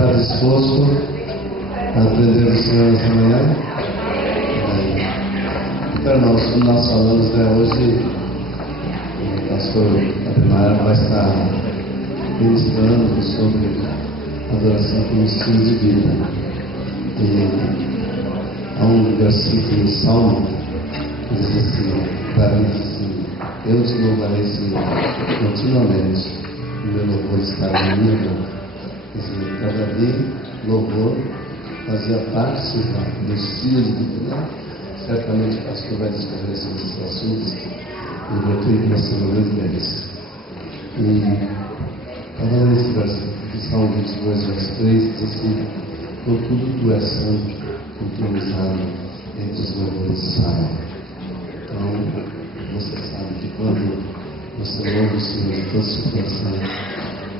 Está disposto a aprender o Senhor nessa manhã? Então, irmãos, como nós falamos, hoje o pastor Ademar vai estar ministrando sobre adoração como estilo de vida. E há um versículo no Salmo que diz assim, Davi diz assim, eu te louvarei, Senhor, continuamente, o meu louvor estará na minha boca. Quer dizer, para Davi, louvor fazia parte do estilo de vida, né? Certamente o pastor vai discorrer sobre esses assuntos e eu creio que vai ser uma grande bênção. E estava nesse versículo de Salmo 22, verso 3, diz assim, contudo tu és santo, entronizado entre os louvores de Israel. Então, você sabe que quando você louva o Senhor de todo o seu coração,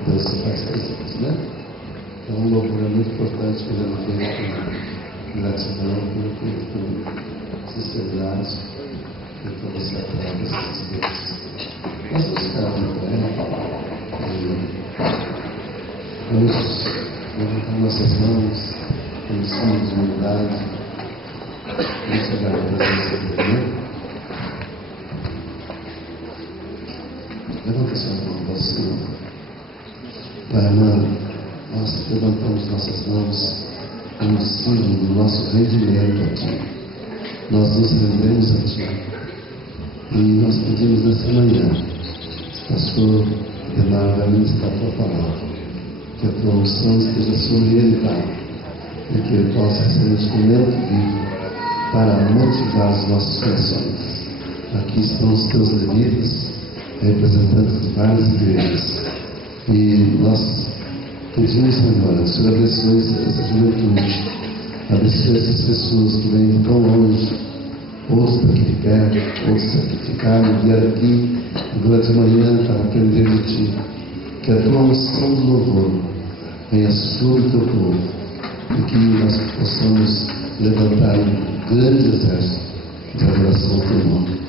Deus se faz presente, né? Então, o louvor é muito importante quando ele é feito com gratidão, quando é feito com sinceridade, então você atrai esses deuses. Nós vamos ficar de pé e vamos levantar nossas mãos em cima de humildade. Vamos chegar à presença do Senhor. Levanta sua mão para o Senhor. Pai amado, nós levantamos nossas mãos como símbolo do nosso rendimento a Ti. Nós nos rendemos a Ti. E nós pedimos nessa manhã, pastor Ademar vai ministrar a Tua palavra, que a Tua unção esteja sobre ele, Pai, e que ele possa ser um instrumento vivo para motivar os nossos corações. Aqui estão os Teus levitas, representantes de várias igrejas. E nós pedimos, Senhor, que o Senhor abençoe essa juventude, abençoe essas pessoas que vêm tão longe, outros daqui de perto, outros sacrificaram, vieram aqui durante a manhã para aprender de Ti. Que a Tua unção do louvor venha sobre o Teu povo e que nós possamos levantar um grande exército de adoração ao Teu nome.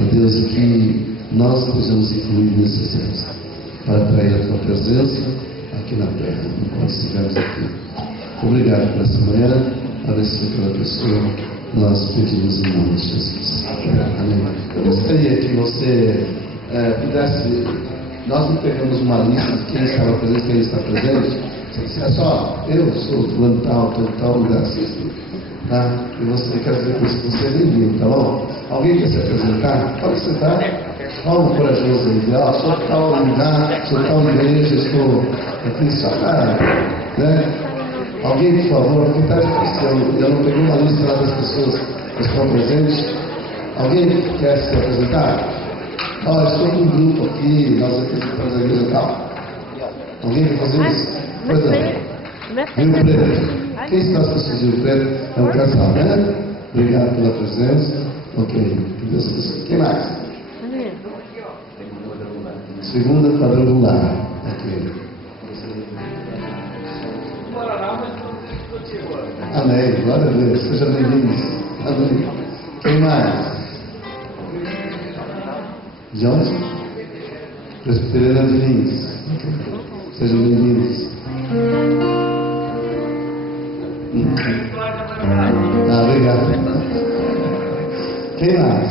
Ó Deus, e que nós estejamos incluídos nesse exército para atrair a Tua presença aqui na terra, enquanto estivermos aqui. Obrigado por essa manhã, abençoe pela pessoa, nós pedimos em nome de Jesus. Amém. Eu gostaria que você pudesse, nós não pegamos uma lista de quem estava presente, quem está presente, você dissesse, eu sou fulano tal lugar, tá? E você quer dizer com isso que você nem viu, tá bom? Alguém quer se apresentar? Pode sentar. Olha um corajoso ideal, sou tal lugar, sou tal igreja, estou aqui só para, né? Alguém, por favor, porque está difícil, eu não peguei uma lista lá das pessoas que estão presentes. Alguém quer se apresentar? Estou com um grupo aqui, nós representamos a igreja tal. Alguém quer fazer isso? Pois não. Rio Preto. Quem está as pessoas de Rio Preto? É um casal, né? Obrigado pela presença. Ok. Quem mais? Segunda quadrangular. Ok. Amém. Glória a Deus. Sejam bem-vindos. Amém. Quem mais? De onde? Presbiteriana de Lins. Sejam bem-vindos. Obrigado. Quem mais?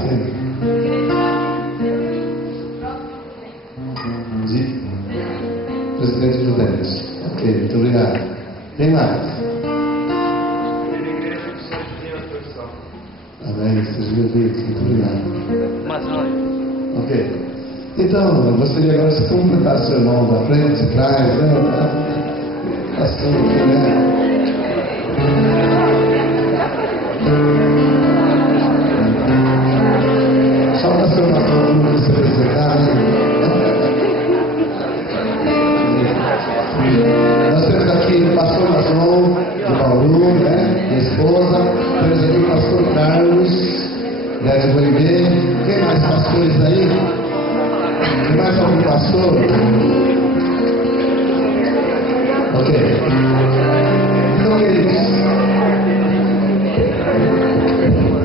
Presidente Prudente. Ok, muito obrigado. Quem mais? Amém, seja bem-vindo, muito obrigado. Ok. Então, eu gostaria agora de completar seu irmão da frente, de trás, né? Passando aqui, né? Só para ser uma forma de se apresentar, né? Nós temos aqui o pastor Mason, de Bauru, né? Minha esposa. Temos aqui o pastor Carlos, de Joinville. Quem mais pastores aí? Tem mais algum pastor? Ok. Então, queridos,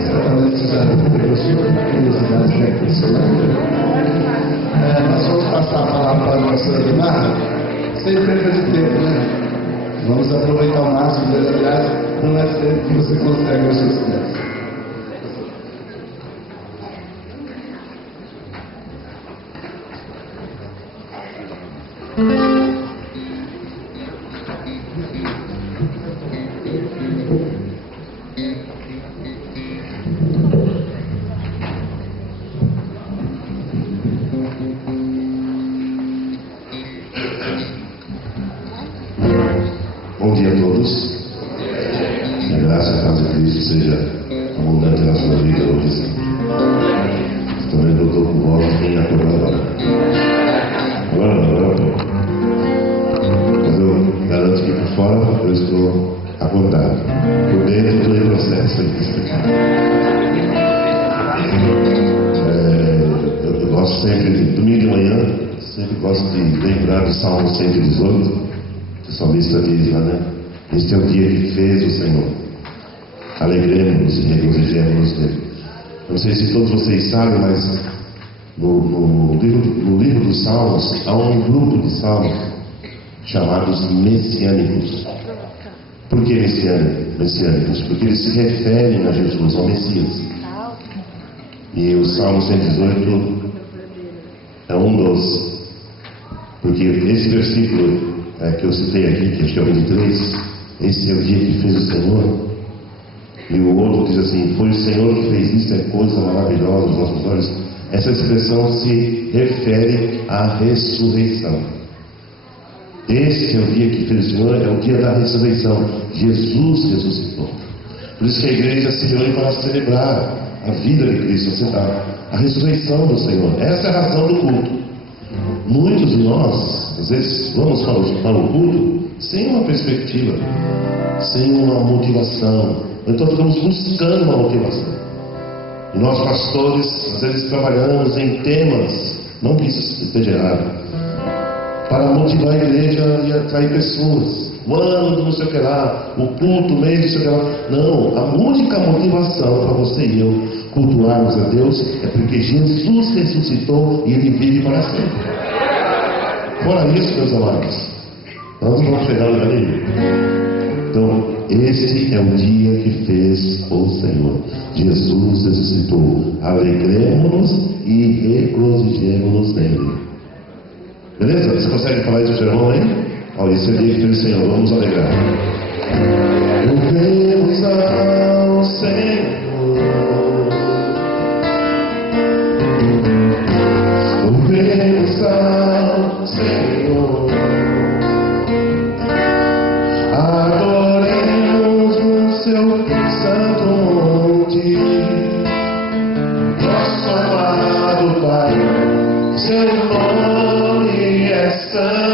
certamente já pegou sua curiosidade da personagem. Nós vamos passar a palavra para o pastor Ademar. Sem perda de tempo, né? Vamos aproveitar o máximo dele, aliás, não é sempre que você consegue as suas coisas. Bom dia a todos. Que a graça e a paz de Cristo seja abundante na sua vida hoje. Também eu estou com voz bem acordada. Agora não, agora eu estou. Mas eu garanto que por fora eu estou acordado. Por dentro eu estou em processo. Eu gosto sempre, domingo de manhã, sempre gosto de lembrar do Salmo 118. O salmista diz lá, né? Este é o dia que fez o Senhor. Alegremos-nos e regozijemos nele. Não sei se todos vocês sabem, mas no livro dos Salmos há um grupo de salmos chamados messiânicos. Por que messiânicos? Porque eles se referem a Jesus, ao Messias. E o Salmo 118 é um dos. Porque esse versículo que eu citei aqui, que acho que é o 23, esse é o dia que fez o Senhor. E o outro diz assim: foi o Senhor que fez isso, é coisa maravilhosa aos nossos olhos. Essa expressão se refere à ressurreição. Esse é o dia que fez o Senhor, é o dia da ressurreição. Jesus ressuscitou. Por isso que a igreja se reúne para celebrar a vida de Cristo, a ressurreição do Senhor. Essa é a razão do culto. Muitos de nós, às vezes, vamos para o culto sem uma perspectiva, sem uma motivação. Então ficamos buscando uma motivação. E nós, pastores, às vezes trabalhamos em temas, não que isso esteja errado, para motivar a igreja e atrair pessoas. O ano do não sei o que lá, o culto, o mês, não sei o que lá. Não, a única motivação para você e eu cultuarmos a Deus é porque Jesus ressuscitou e Ele vive para sempre. Fora isso, meus amados, nós não vamos chegar a lugar nenhum. Então, esse é o dia que fez o Senhor. Jesus ressuscitou. Alegremos-nos e regozijemos nele. Beleza? Você consegue falar isso para o seu irmão aí? Olha, esse é o dia que fez o Senhor. Vamos alegrar. Louvemos ao Senhor. Louvemos ao Senhor. Adoremos no seu santo monte. Nosso amado Pai, seu nome é santo.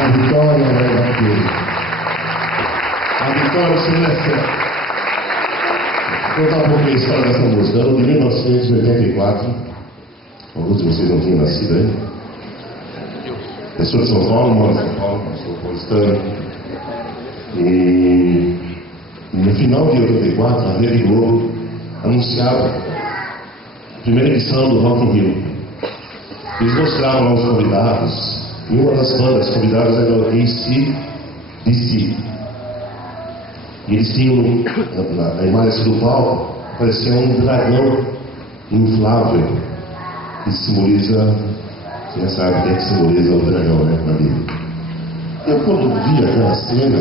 A vitória é daquele. A vitória celestial. Vou contar um pouquinho a história dessa música. Ano de 1984. Alguns de vocês não tinham nascido aí. Eu sou de São Paulo, moro em São Paulo, sou paulistano. E no final de 84, a Rede Globo anunciava a primeira edição do Rock in Rio. Eles mostravam lá os convidados, e uma das bandas convidadas era o AC/DC. E eles tinham, na imagem do palco, parecia um dragão inflável, que simboliza, você já sabe o que é que simboliza o dragão, né, na Bíblia. Eu, quando vi aquela cena,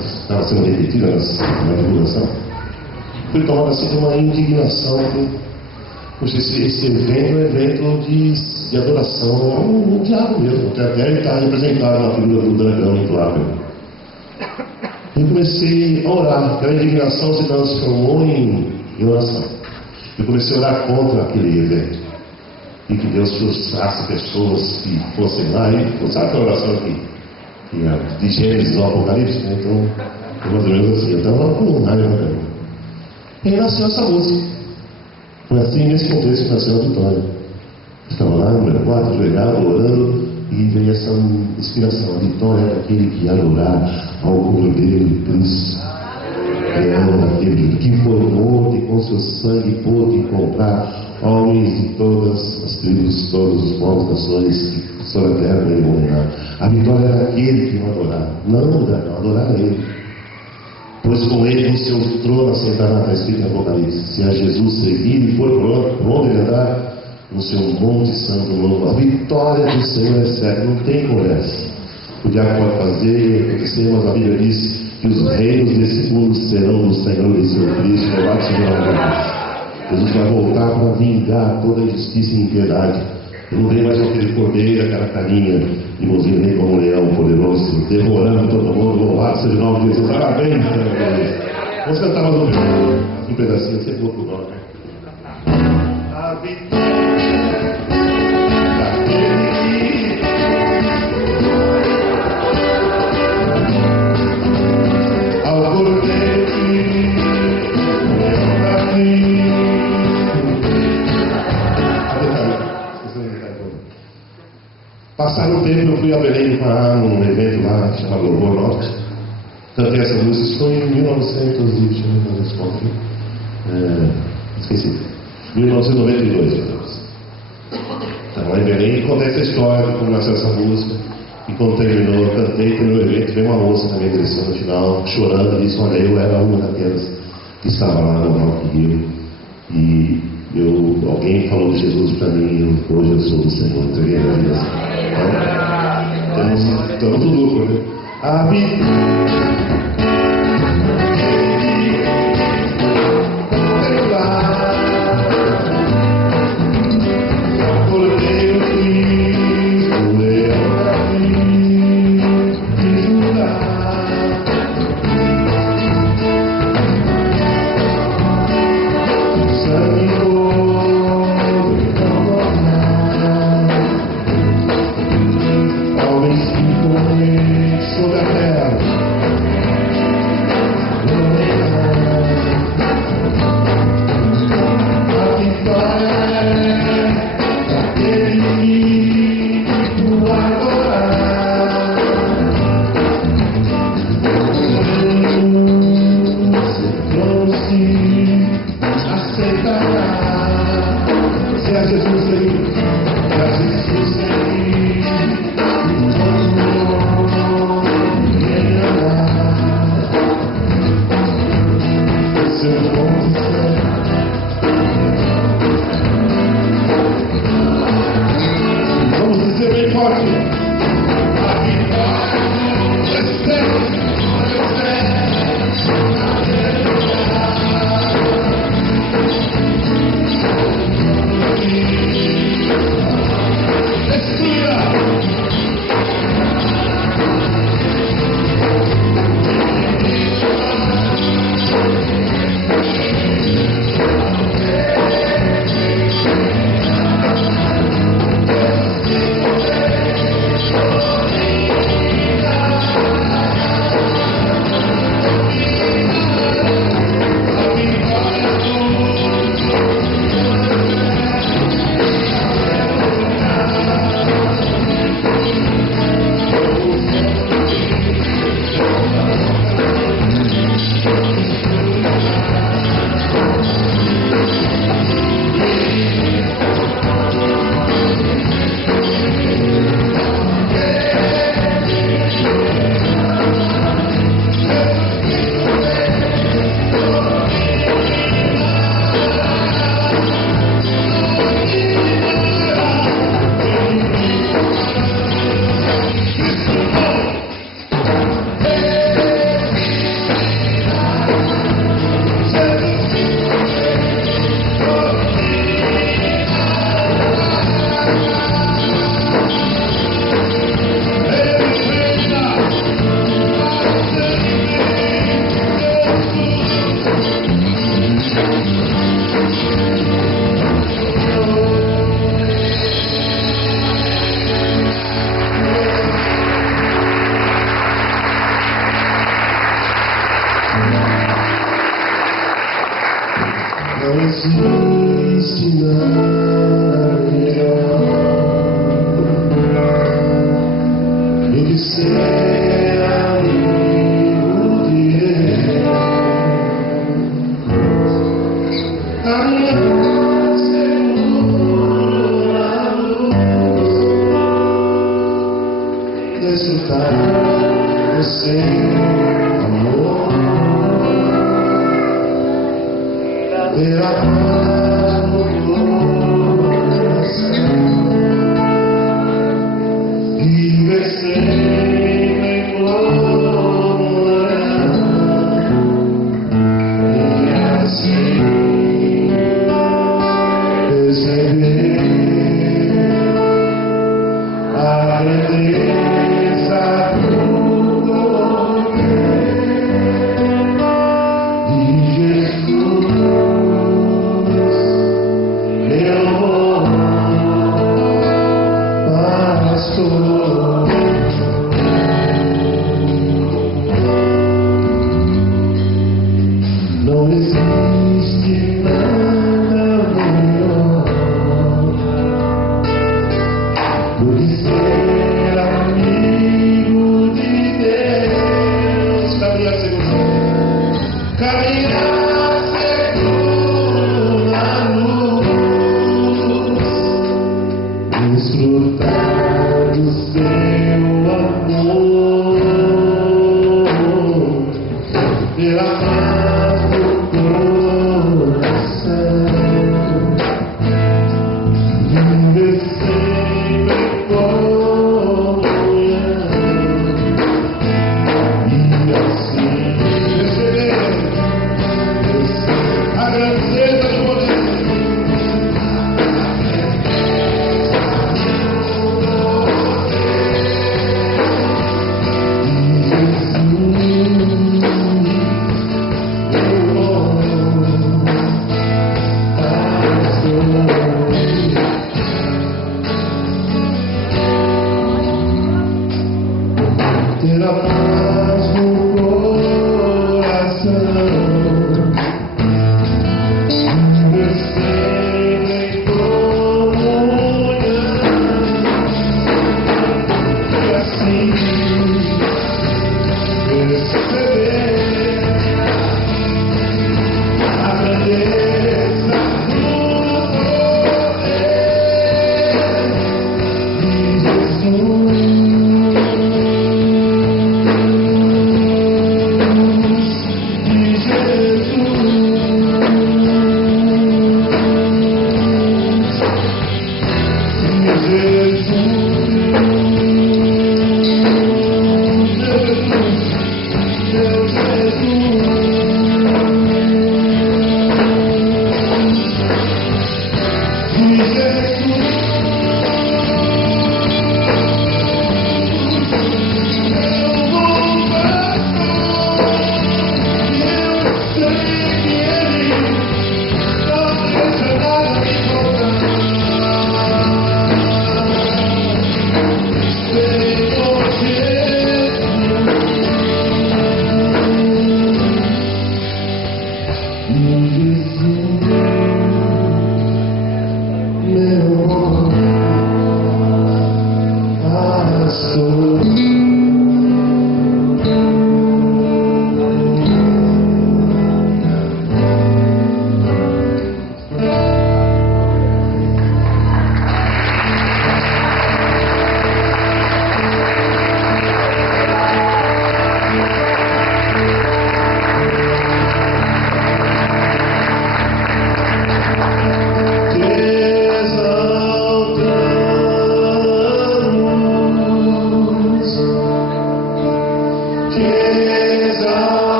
estava sendo repetida na divulgação, fui tomado assim de uma indignação. Poxa, esse evento é um evento de de adoração ao diabo mesmo, que até ele está representado na figura do dragão inflável. E comecei a orar, aquela indignação se transformou em oração. Eu comecei a orar contra aquele evento. E que Deus forçasse pessoas que fossem lá e sabe aquela oração aqui? De Gênesis ao Apocalipse, né? Então, é mais ou menos assim. Eu estava lá com o raio na cama. E aí nasceu essa música. Foi assim, nesse contexto, que nasceu a Vitória. Estava lá, número 4, ajoelhado, orando, e veio essa inspiração. A vitória é daquele que adorar ao Cordeiro Cristo. É aquele que foi morto e com seu sangue pôde comprar homens de todas as tribos, todos os povos, nações que sobre a terra ele morrerá. A vitória é daquele que o adorar, não adorar a ele. Pois com ele no seu trono assentará, está escrito em Apocalipse. Se a Jesus seguir e for por onde ele andar, no seu monte santo novo, a vitória do Senhor é certa, não tem conversa. O diabo pode fazer, acontecer, mas a Bíblia diz que os reinos desse mundo serão do Senhor e seu Cristo, louvado seja o nome de Deus. Jesus vai voltar para vingar toda a injustiça e impiedade. Eu não vejo mais com aquele cordeiro, aquela carinha de mãozinha, nem como um leão poderoso, devorando todo mundo, louvado seja o nome de Jesus. Parabéns, parabéns. Vamos cantar mais um pedacinho, você colocou o nome. A vitória Passado o tempo, eu fui a Belém para um evento lá chamado Louvor Norte. Cantei essa música, isso foi em 1992. Estava lá em Belém e contei essa história de como nasceu essa música. E quando terminou, eu cantei, terminou o evento, veio uma moça na minha direção no final, chorando, e disse: olha, eu era uma daquelas que estava lá no Rock in Rio. E alguém falou de Jesus para mim, e hoje eu sou do Senhor, entreguei a vida. Estamos no lucro, né? A sobre a terra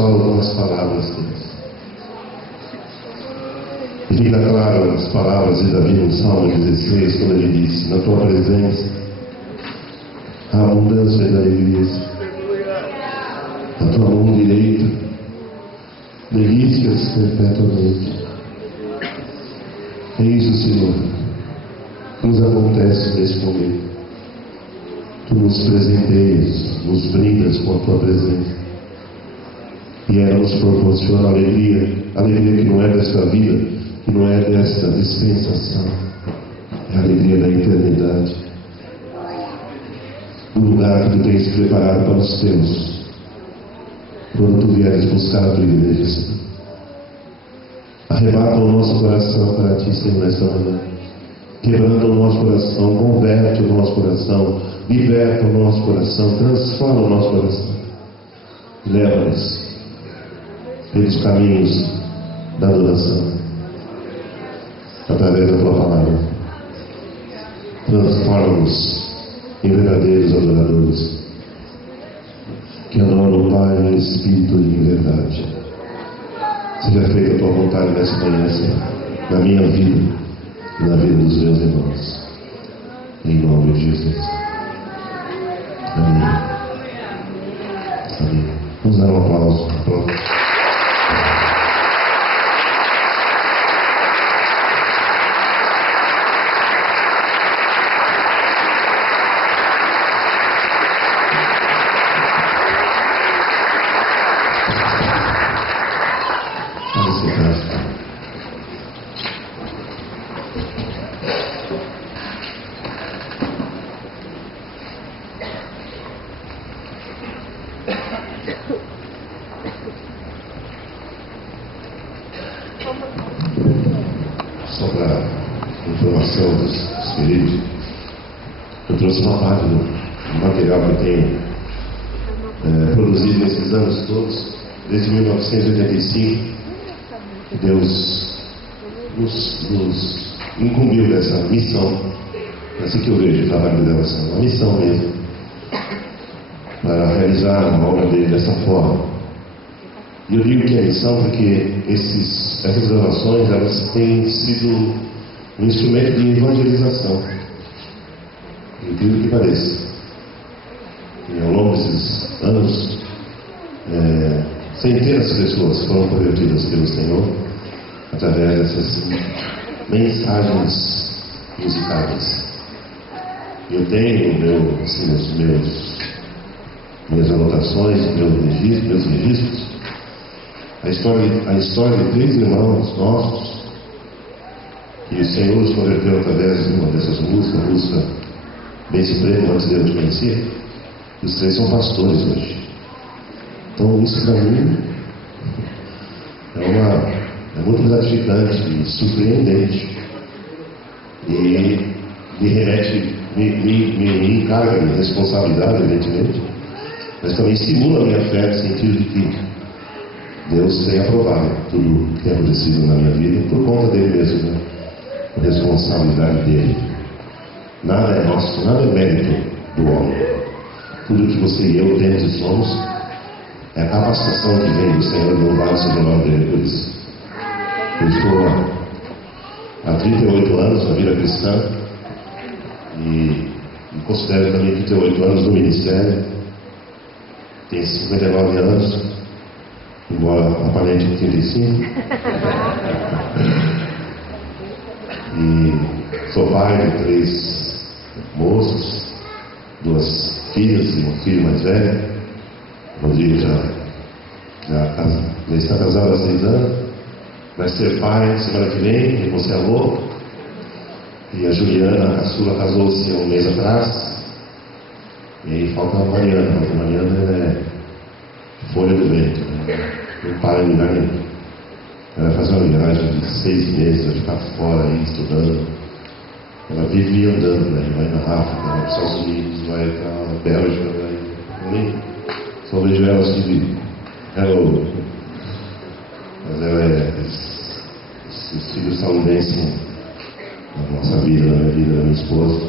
fala algumas palavras, Deus. E fica claro as palavras de Davi no Salmo 16, quando ele disse: na tua presença há abundância de alegrias, a tua mão direita, delícias perpetuamente. É isso, Senhor, que nos acontece neste momento. Tu nos presenteias, nos brindas com a tua presença. E ela nos proporciona alegria, alegria que não é desta vida, que não é desta dispensação, é a alegria da eternidade. O lugar que tu tens preparado para os teus, quando tu vieres buscar a tua igreja. Arrebata o nosso coração para ti, Senhor, nesta manhã. Quebrando o nosso coração, converte o nosso coração, liberta o nosso coração, transforma o nosso coração. Leva-nos pelos caminhos da adoração, através da tua palavra. Transforma-nos em verdadeiros adoradores, que adoram o Pai em espírito e em verdade. Seja feita a tua vontade nessa manhã, Senhor, na minha vida e na vida dos meus irmãos. Em nome de Jesus. Amém. Amém. Vamos dar um aplauso. Só para informação dos queridos, eu trouxe uma página, um material que eu tenho produzido nesses anos todos, desde 1985, que Deus nos incumbiu dessa missão, assim que eu vejo o trabalho de devoção, uma missão mesmo, para realizar a obra dele dessa forma. E eu digo que é missão porque essas gravações, elas têm sido um instrumento de evangelização, incrível que pareça. E ao longo desses anos, centenas de pessoas foram convertidas pelo Senhor através dessas mensagens musicais. Eu tenho minhas anotações, meus registros, a história de 3 irmãos nossos, que o Senhor nos converteu através de uma dessas músicas, a música Bem Supremo, antes de eu te conhecer. Os 3 são pastores hoje. Então isso para mim é muito gratificante e surpreendente. E me remete, me encarga de responsabilidade, evidentemente, mas também estimula a minha fé no sentido de que Deus tem aprovado tudo que tem acontecido na minha vida por conta dele mesmo, né? A responsabilidade dele. Nada é nosso, nada é mérito do homem. Tudo que você e eu temos e somos é a capacitação que vem do Senhor, louvado seja o nome dele por isso. Eu estou há 38 anos na vida cristã e considero também 38 anos no ministério. Tenho 59 anos, embora aparente 35. E sou pai de 3 moços, 2 filhas e um filho mais velho. O Rodrigo já está casado há 6 anos, vai ser pai semana que vem, e você é avô. E a Juliana, a caçula, casou-se há um mês atrás. E aí falta a Mariana. A Mariana é folha do vento, né? Não para em lugar nenhum. Ela vai fazer uma viagem de 6 meses, vai ficar fora aí estudando. Ela vive andando, né? Vai na África, vai para os Estados Unidos, vai para a Bélgica, vai. Só vejo ela assim de hello. Mas ela esses filhos são bênção na nossa vida, na minha vida, da minha esposa.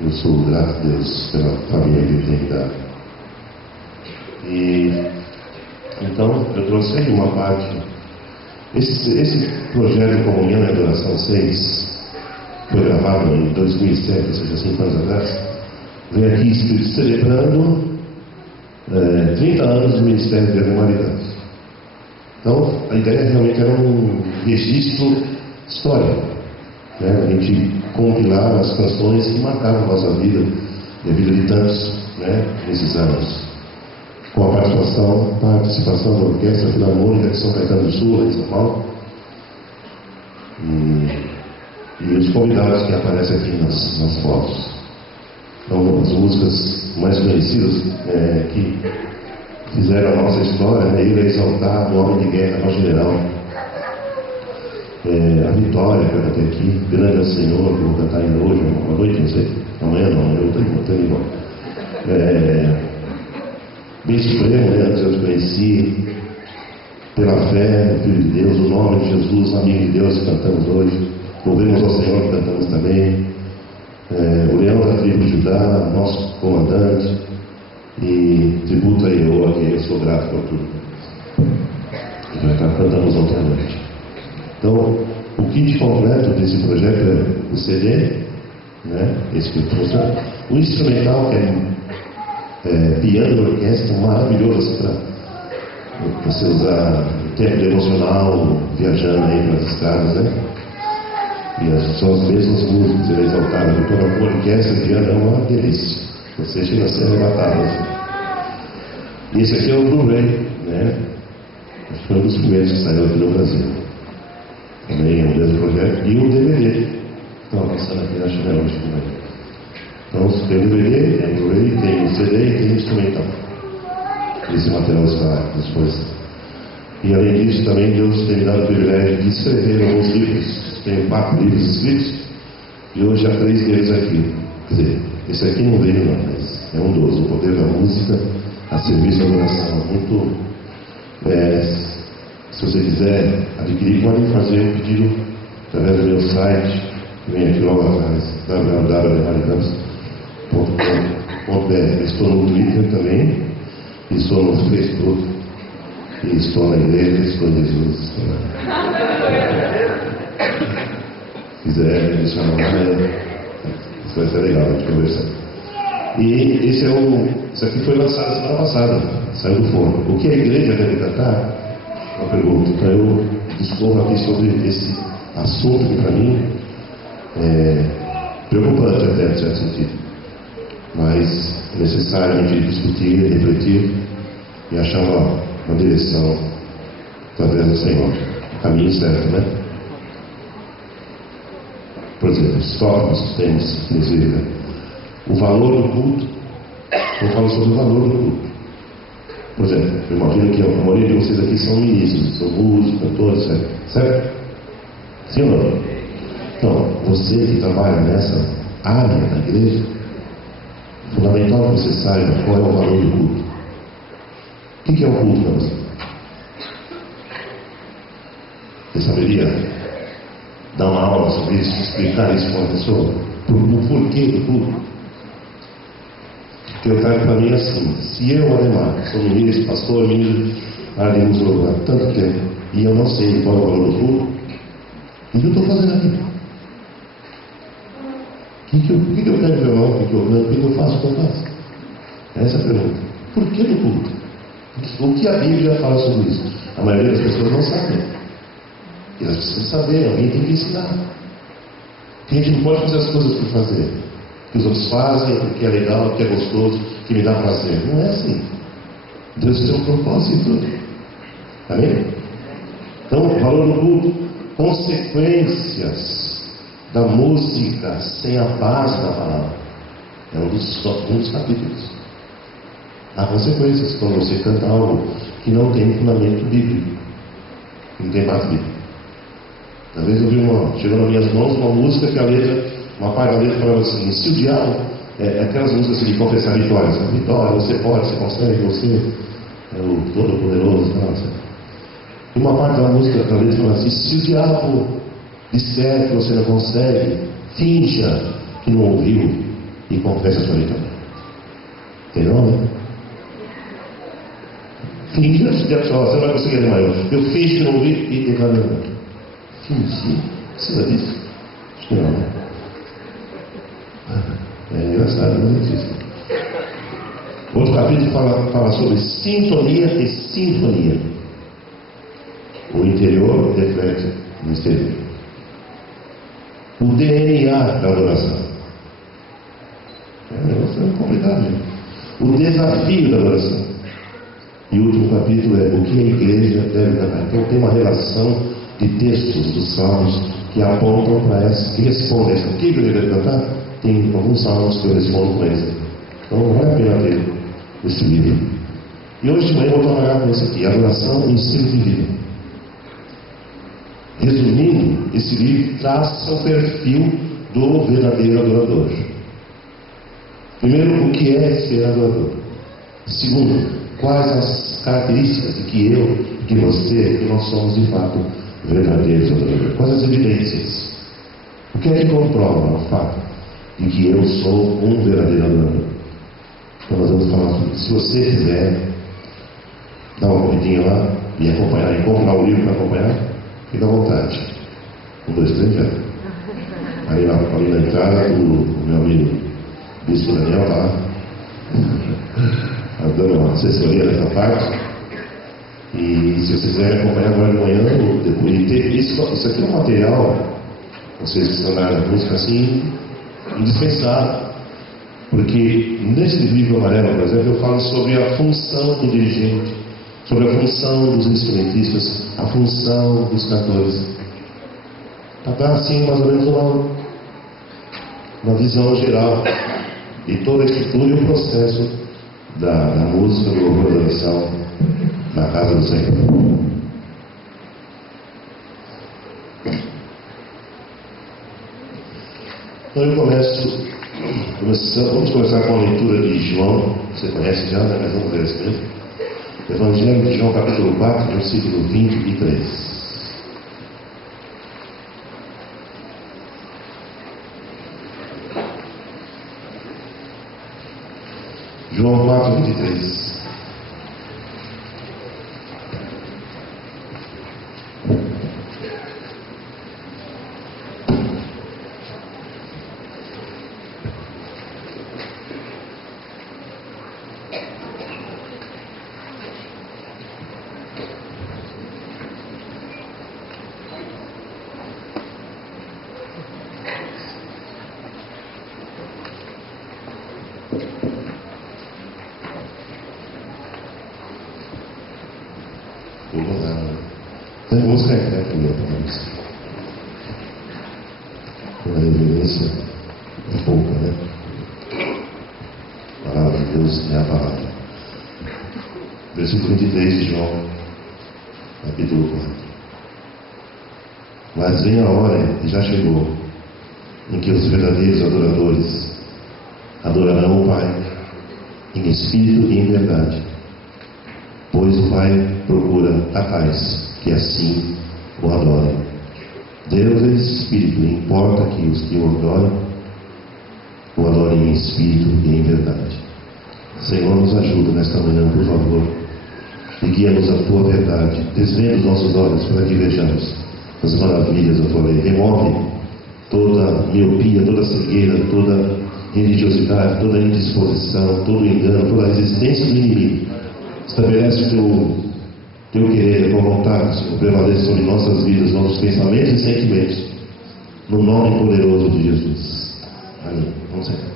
Eu sou grato a Deus pela família que Ele tem me dado. E Então, eu trouxe aí uma parte. Esse projeto de Comunhão e Adoração 6 foi gravado em 2007, ou seja, 5 anos atrás. Vem aqui escrito celebrando 30 anos do Ministério de Humanidade. Então, a ideia realmente era um registro histórico, né? A gente compilar as canções que marcaram a nossa vida e a vida de tantos, né, nesses anos. Com a participação da Orquestra Filarmônica de São Caetano do Sul, em São Paulo, e os convidados que aparecem aqui nas fotos. Então, as músicas mais conhecidas que fizeram a nossa história, né? Ele é exaltado, o homem de guerra, o general. A Vitória, que eu cantei aqui, Grande é o Senhor, que eu vou cantar ainda hoje, uma noite, não sei, amanhã não, eu estou igual. Bem Supremo, né? Antes eu te conheci, pela fé no Filho de Deus, o nome de Jesus, amigo de Deus, que cantamos hoje. Louvemos ao Senhor, que cantamos também. O Leão da tribo de Judá, nosso comandante, e tributo a eu, a quem eu sou grato por tudo. Já cantamos ontem à noite. Então, o kit completo desse projeto é o CD, né? Esse que eu trouxe, o instrumental, que é piano e orquestra, maravilhoso para você usar o tempo devocional, viajando aí pelas estradas, né? E são as mesmas músicas, ele é exaltado. Toda a orquestra e piano é uma delícia. Você chega a ser arrebatado. E esse aqui é o Blu-ray, né? Acho que foi um dos primeiros que saiu aqui no Brasil. Também é o mesmo projeto. E o DVD. Estão lançando aqui na Chanel hoje também. Então, tem o DVD, tem o Blu-ray, tem o CD e tem o instrumental. Esse material está à disposição. E além disso, também Deus tem me dado o privilégio de escrever alguns livros. Tenho 4 livros escritos e hoje há 3 deles aqui. Quer dizer, esse aqui não veio não, mas é um dos, o poder da música a serviço da adoração. Muito, se você quiser adquirir, pode fazer um pedido através do meu site, que vem aqui logo atrás, www.maricampos.com.br. Estou no Twitter também, estou no Facebook, e estou na igreja, estou em Jesus. Se quiser me chamar, isso vai ser legal a gente conversar. E isso aqui foi lançado semana passada, saiu do forno. O que a igreja deve cantar? Uma pergunta. Então eu discorro aqui sobre esse assunto que para mim é preocupante até, em certo sentido. Mas é necessário a gente discutir, refletir e achar uma direção através do Senhor. O caminho certo, né? Por exemplo, os tópicos que temos, inclusive, né? O valor do culto. Eu falo sobre o valor do culto. Por exemplo, eu imagino que a maioria de vocês aqui são ministros, são músicos, cantores, certo? Sim ou não? Então, você que trabalha nessa área da igreja, é fundamental que você saiba qual é o valor do culto. O que é o culto para você? Você saberia dar uma aula sobre isso, explicar isso para uma pessoa? O porquê do culto? Porque eu trago para mim assim: se eu, Ademar, sou ministro, pastor, ministro, área de música há tanto tempo, e eu não sei qual é o valor do culto, o que eu estou fazendo aqui? O que eu quero violão, o que eu canto, o que eu faço, o que eu faço? Essa é a pergunta. Por que do culto? O que a Bíblia fala sobre isso? A maioria das pessoas não sabe. E elas precisam saber, alguém tem que ensinar. A gente não pode fazer as coisas por fazer. Que os outros fazem, porque é legal, porque é gostoso, que me dá prazer. Não é assim. Deus tem um propósito. Amém? Então, o valor do culto, consequências da música sem a base da palavra. É um dos capítulos. Há consequências quando você canta algo que não tem fundamento bíblico. Não tem base bíblica. Talvez eu vi chegou nas minhas mãos uma música que a letra, uma parte da letra falava assim: se o diabo, aquelas músicas de confessar vitórias, vitória, você pode, você consegue, você é o todo-poderoso, e uma parte da música da letra falava assim: se o diabo disser que você não consegue, finja que não ouviu e confessa a sua vitória. Entendeu, né? Fingindo de pessoal, você não vai conseguir animar eu fingi que não ouvi e declarando. Fingi? Precisa disso? Acho que não, né? É engraçado, não é difícil. Outro capítulo fala sobre sintonia e sinfonia. O interior reflete no exterior. O DNA da adoração. É um negócio complicado, gente. O desafio da adoração. E o último capítulo é o que a igreja deve cantar. Então tem uma relação de textos dos salmos que apontam para essa, que respondem essa. O que a igreja deve cantar? Tem alguns salmos que eu respondo com eles. Então vale a pena ter esse livro. E hoje de manhã eu vou trabalhar com esse aqui, Adoração em Estilo de Vida. Resumindo, esse livro traça o perfil do verdadeiro adorador. Primeiro, o que é ser adorador? Segundo, quais as características de que eu, de você, que nós somos de fato verdadeiros adoradores? Quais as evidências? O que é que comprova o fato de que eu sou um verdadeiro adorador? Então nós vamos falar sobre isso. Se você quiser dar uma corridinha lá e acompanhar, e comprar o livro para acompanhar, fica à vontade. 1, 2, 3, já. Ali na entrada, o meu amigo Bispo Daniel está lá, dando uma assessoria nessa parte. E se vocês quiserem acompanhar agora de manhã, isso aqui é um material, vocês que estão na área da música, assim, indispensável. Porque nesse livro amarelo, por exemplo, eu falo sobre a função do dirigente, sobre a função dos instrumentistas, a função dos cantores. Para dar assim mais ou menos uma visão geral de toda a estrutura e o processo da música, do louvor, da adoração na casa do Senhor. Então eu vamos começar com a leitura de João. Você conhece já, né? Mas vamos ler esse mesmo. Evangelho de João, capítulo 4, versículo 23. João 4, 23. Vamos carregar primeiro para nós. A reverência é pouca, né? A palavra de Deus é a palavra. Versículo 23 de João, capítulo 4. Mas vem a hora, e já chegou, em que os verdadeiros adoradores adorarão o Pai em espírito e em verdade, pois o Pai procura a tais que assim o adorem. Deus é espírito, e importa que os que o adorem em espírito e em verdade. Senhor, nos ajuda nesta manhã, por favor, e guia-nos a tua verdade, desvenda os nossos olhos para que vejamos as maravilhas da tua lei. Remove toda miopia, toda cegueira, toda religiosidade, toda indisposição, todo engano, toda resistência do inimigo. Estabelece o teu querer, a tua vontade, Senhor, prevaleça sobre nossas vidas, nossos pensamentos e sentimentos, no nome poderoso de Jesus. Amém. Vamos sentar.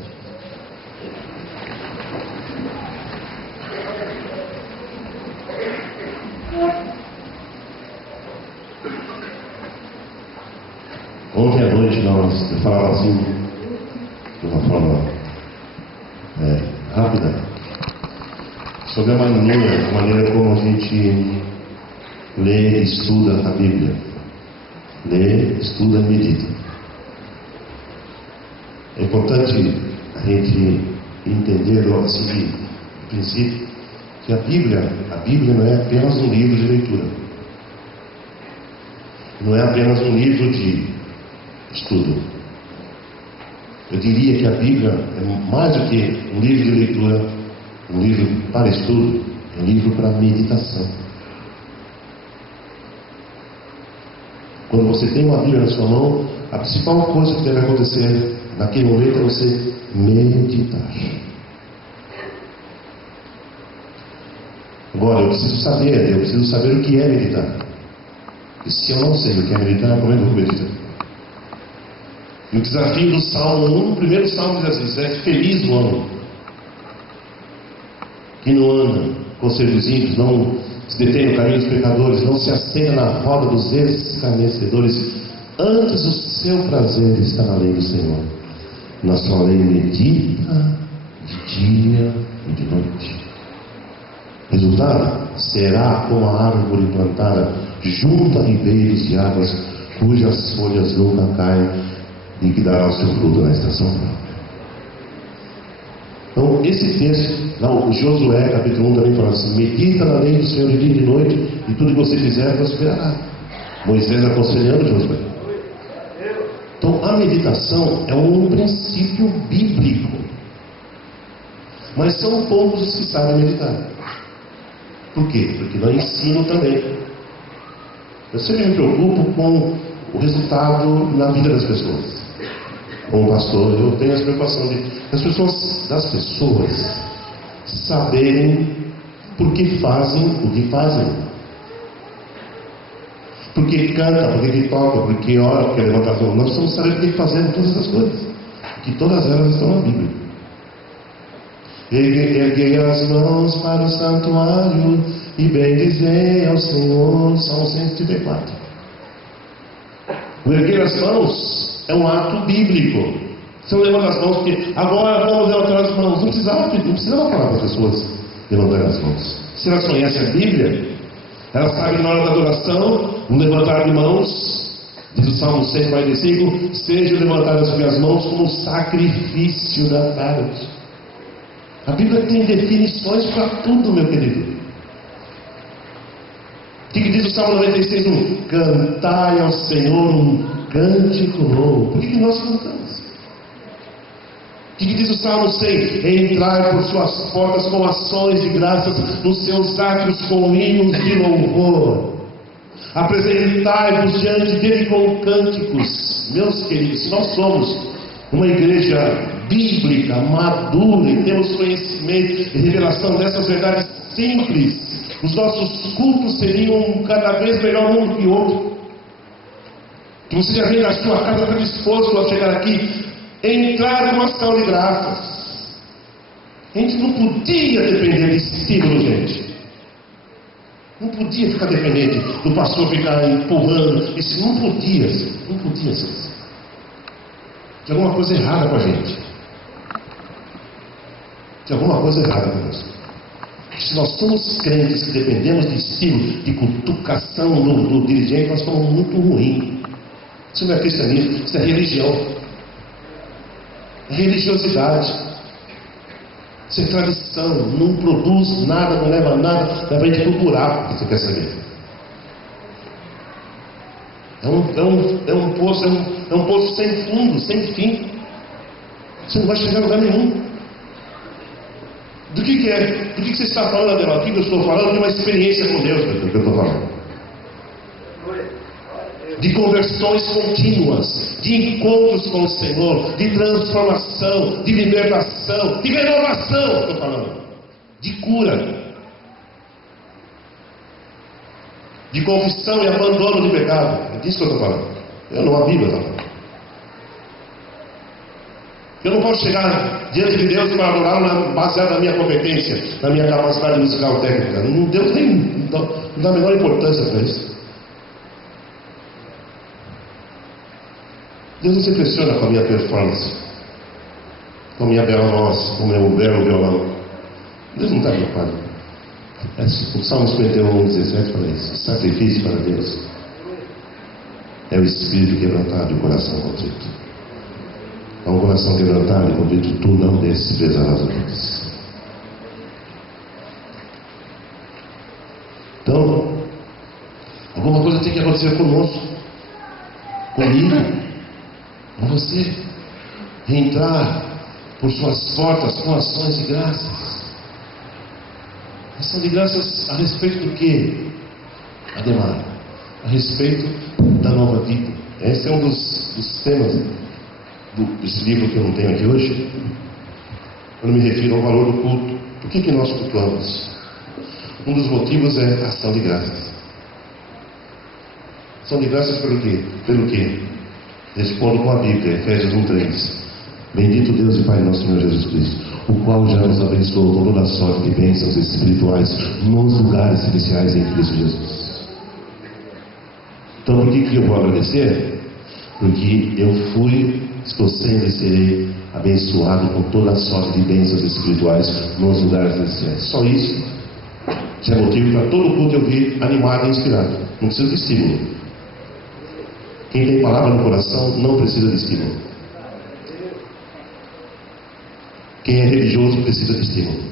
Ontem à noite eu falava assim, de uma forma rápida, sobre a maneira como a gente lê e estuda a Bíblia. Lê, estuda e medita. É importante a gente entender logo assim, no princípio, que a Bíblia não é apenas um livro de leitura. Não é apenas um livro de estudo. Eu diria que a Bíblia é mais do que um livro de leitura, um livro para estudo. É um livro para meditação. Quando você tem uma Bíblia na sua mão, a principal coisa que deve acontecer naquele momento é você meditar. Agora, eu preciso saber o que é meditar. E se eu não sei o que é meditar, como é que eu vou meditar? E o desafio do Salmo 1, o primeiro Salmo diz assim: é feliz o homem que não anda com os ímpios, não se detém no caminho dos pecadores, não se assenta na roda dos escarnecedores. Antes o seu prazer está na lei do Senhor, na sua lei medita de dia e de noite. Resultado: será como a árvore plantada junto a ribeiros de águas, cujas folhas nunca caem, e que dará o seu fruto na estação própria. Então, esse texto, o Josué, capítulo 1, também fala assim: medita na lei do Senhor de dia e de noite, e tudo que você fizer prosperará. Moisés aconselhando Josué. Então, a meditação é um princípio bíblico, mas são poucos os que sabem meditar. Por quê? Porque não ensino também. Eu sempre me preocupo com o resultado na vida das pessoas. Como pastor, eu tenho essa preocupação das pessoas saberem por que fazem o que fazem. Porque canta, porque toca, porque ora, porque levanta as mãos. Nós precisamos saber por que fazemos todas essas coisas. Que todas elas estão na Bíblia. Erguei as mãos para o santuário e bendizei ao Senhor. Salmo 134. O erguer as mãos é um ato bíblico. Você não levanta as mãos porque agora vamos levantar as mãos. Não precisava falar para as pessoas levantar as mãos. Se elas conhecem a Bíblia, elas sabem que na hora da adoração, o levantar de mãos, diz o Salmo 145, seja levantar as minhas mãos como sacrifício da tarde. A Bíblia tem definições para tudo, meu querido. O que diz o Salmo 96:1? Cantai ao Senhor um cântico novo. Por que nós cantamos? O que diz o Salmo 100? Entrai por suas portas com ações de graças, nos seus átrios com hinos de louvor. Apresentai-vos diante dele com cânticos. Meus queridos, se nós somos uma igreja bíblica, madura, e temos conhecimento e revelação dessas verdades simples, os nossos cultos seriam cada vez melhor um que o outro. Que você já vem da sua casa, está disposto a chegar aqui, entrar numa ação de graças. A gente não podia depender de estímulo, gente. Não podia ficar dependente do pastor ficar empurrando. Isso não podia ser. Tinha alguma coisa errada com a gente. Tinha alguma coisa errada conosco. Se nós somos crentes que dependemos de estímulo, de cutucação do dirigente, nós somos muito ruins. Isso não é cristianismo, isso é religião. É religiosidade. Isso é tradição. Não produz nada, não leva nada, leva a gente para o buraco que você quer saber. É um poço sem fundo, sem fim. Você não vai chegar a lugar nenhum. Do que é? Do que você está falando, Ademar? O que eu estou falando? De uma experiência com Deus, do que eu estou falando. De conversões contínuas, de encontros com o Senhor, de transformação, de libertação, de renovação, eu estou falando. De cura. De confissão e abandono de pecado. É disso que eu estou falando. Eu não, a Bíblia está falando. Eu não posso chegar diante de Deus para adorá-lo baseado na minha competência, na minha capacidade musical técnica. Deus nem não dá a menor importância para isso. Deus não se impressiona com a minha performance, com a minha bela voz, com o meu belo violão. Deus não está preocupado. O Salmo 51:17 fala isso. O sacrifício para Deus é o espírito quebrantado e o coração contrito. A um coração quebrantado e contrito, tu não desprezarás a Deus. Então, alguma coisa tem que acontecer conosco, comigo, com você. Entrar por suas portas com ações de graças. Ação de graças a respeito do que, Ademar? A respeito da nova vida. Esse é um dos temas desse livro que eu não tenho aqui hoje. Quando me refiro ao valor do culto. Por que nós cultuamos? Um dos motivos é a ação de graças. Ação de graças pelo quê? Pelo quê? Respondo com a Bíblia, Efésios 1:3. Bendito Deus e Pai de nosso Senhor Jesus Cristo, o qual já nos abençoou com toda a sorte de bênçãos espirituais nos lugares celestiais em Cristo Jesus. Então, por que eu vou agradecer? Porque eu estou sendo e serei abençoado com toda a sorte de bênçãos espirituais nos lugares celestiais. Só isso já é motivo para todo culto eu vir animado e inspirado. Não precisa de estímulo. Quem tem palavra no coração não precisa de estímulo. Quem é religioso precisa de estímulo,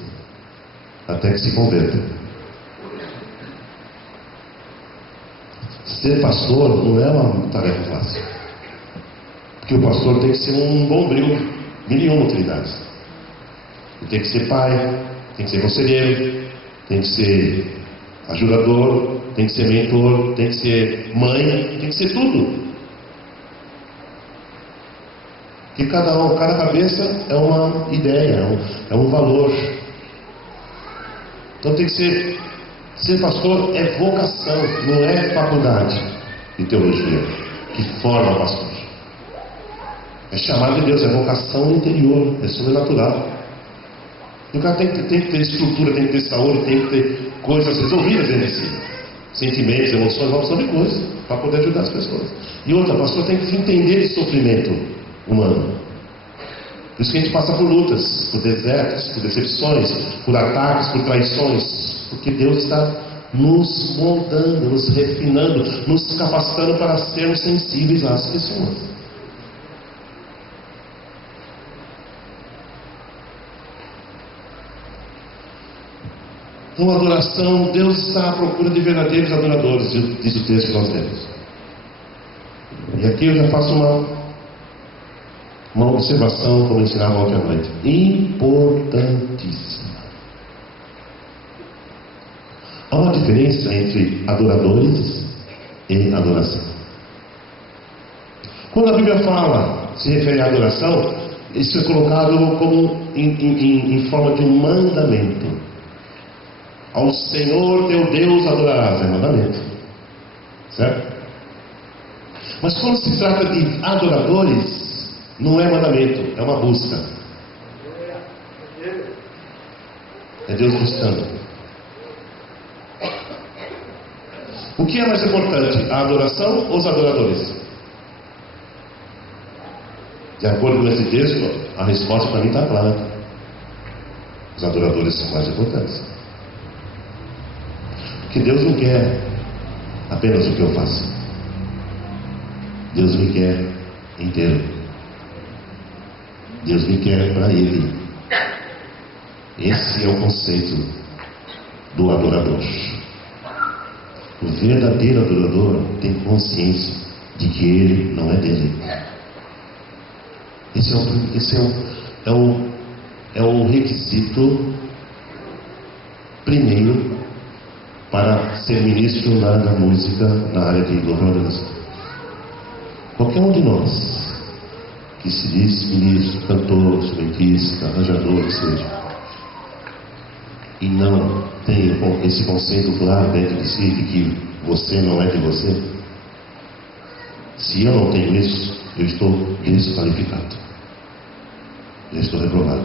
até que se converta. Ser pastor não é uma tarefa fácil, porque o pastor tem que ser um bombril, mil e uma utilidades. Ele tem que ser pai, tem que ser conselheiro, tem que ser ajudador, tem que ser mentor, tem que ser mãe, tem que ser tudo. E cada cabeça é uma ideia, é um valor. Então tem que ser pastor é vocação, não é faculdade de teologia que forma pastor. É chamado de Deus, é vocação interior, é sobrenatural. E o cara tem que ter estrutura, tem que ter saúde, tem que ter coisas resolvidas dentro de si. Sentimentos, emoções, uma opção de coisas, para poder ajudar as pessoas. E outra, pastor tem que entender esse sofrimento humano. Por isso que a gente passa por lutas, por desertos, por decepções, por ataques, por traições, porque Deus está nos moldando, nos refinando, nos capacitando para sermos sensíveis às pessoas. Então, adoração, Deus está à procura de verdadeiros adoradores, diz o texto que nós lemos. E aqui eu já faço uma observação, como eu ensinava ontem à noite, importantíssima. Há uma diferença entre adoradores e adoração. Quando a Bíblia se refere à adoração, isso é colocado como em forma de um mandamento. Ao Senhor teu Deus adorarás, é mandamento, certo? Mas quando se trata de adoradores, não é mandamento, é uma busca. É Deus buscando. O que é mais importante, a adoração ou os adoradores? De acordo com esse texto, a resposta para mim está clara. Os adoradores são mais importantes. Porque Deus não quer apenas o que eu faço. Deus me quer inteiro. Deus me quer para Ele. Esse é o conceito do adorador. O verdadeiro adorador tem consciência de que ele não é dele. Esse é o requisito primeiro para ser ministro na área da música, na área de louvor. Qualquer um de nós que se diz ministro, cantor, instrumentista, arranjador, que seja, e não tem esse conceito claro dentro de si de que você não é de você, se eu não tenho isso, eu estou desqualificado, eu estou reprovado.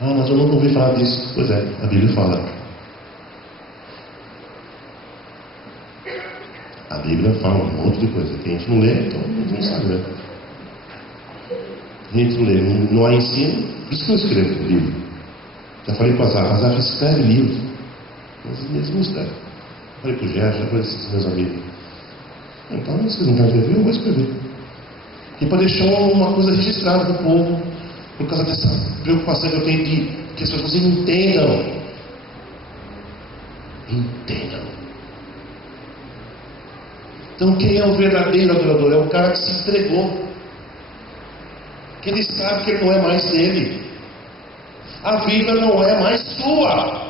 Ah, mas eu nunca ouvi falar disso. Pois é, a Bíblia fala. A Bíblia fala um monte de coisa que a gente não lê, então a gente não sabe, né? A gente não lê, não há ensino, por isso que eu escrevo o livro. Já falei para o Azaf, escreve livro. Mas eles não escrevem. Falei para o Gerson, já falei para esses meus amigos. Então, se vocês não querem escrever, eu vou escrever. E para deixar uma coisa registrada para o povo, por causa dessa preocupação que eu tenho de que as pessoas entendam. Entendam. Então, quem é o verdadeiro adorador? É o cara que se entregou. Que ele sabe que ele não é mais dele. A vida não é mais sua.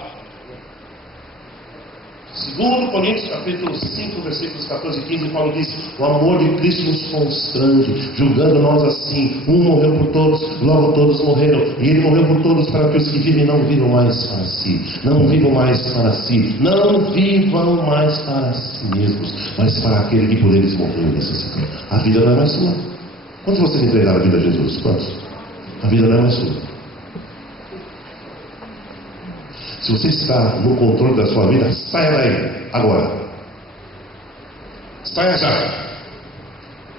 2 Coríntios capítulo 5, versículos 14 e 15, Paulo diz: o amor de Cristo nos constrange, julgando nós assim, um morreu por todos, logo todos morreram, e ele morreu por todos para que os que vivem não vivam mais para si, não vivam mais para si, não vivam mais para si mesmos, mas para aquele que por eles morreu e ressuscitou. A vida não é mais sua. Quantos vocês entregaram a vida a Jesus? Quantos? A vida não é mais sua. Se você está no controle da sua vida, saia daí, agora. Saia já.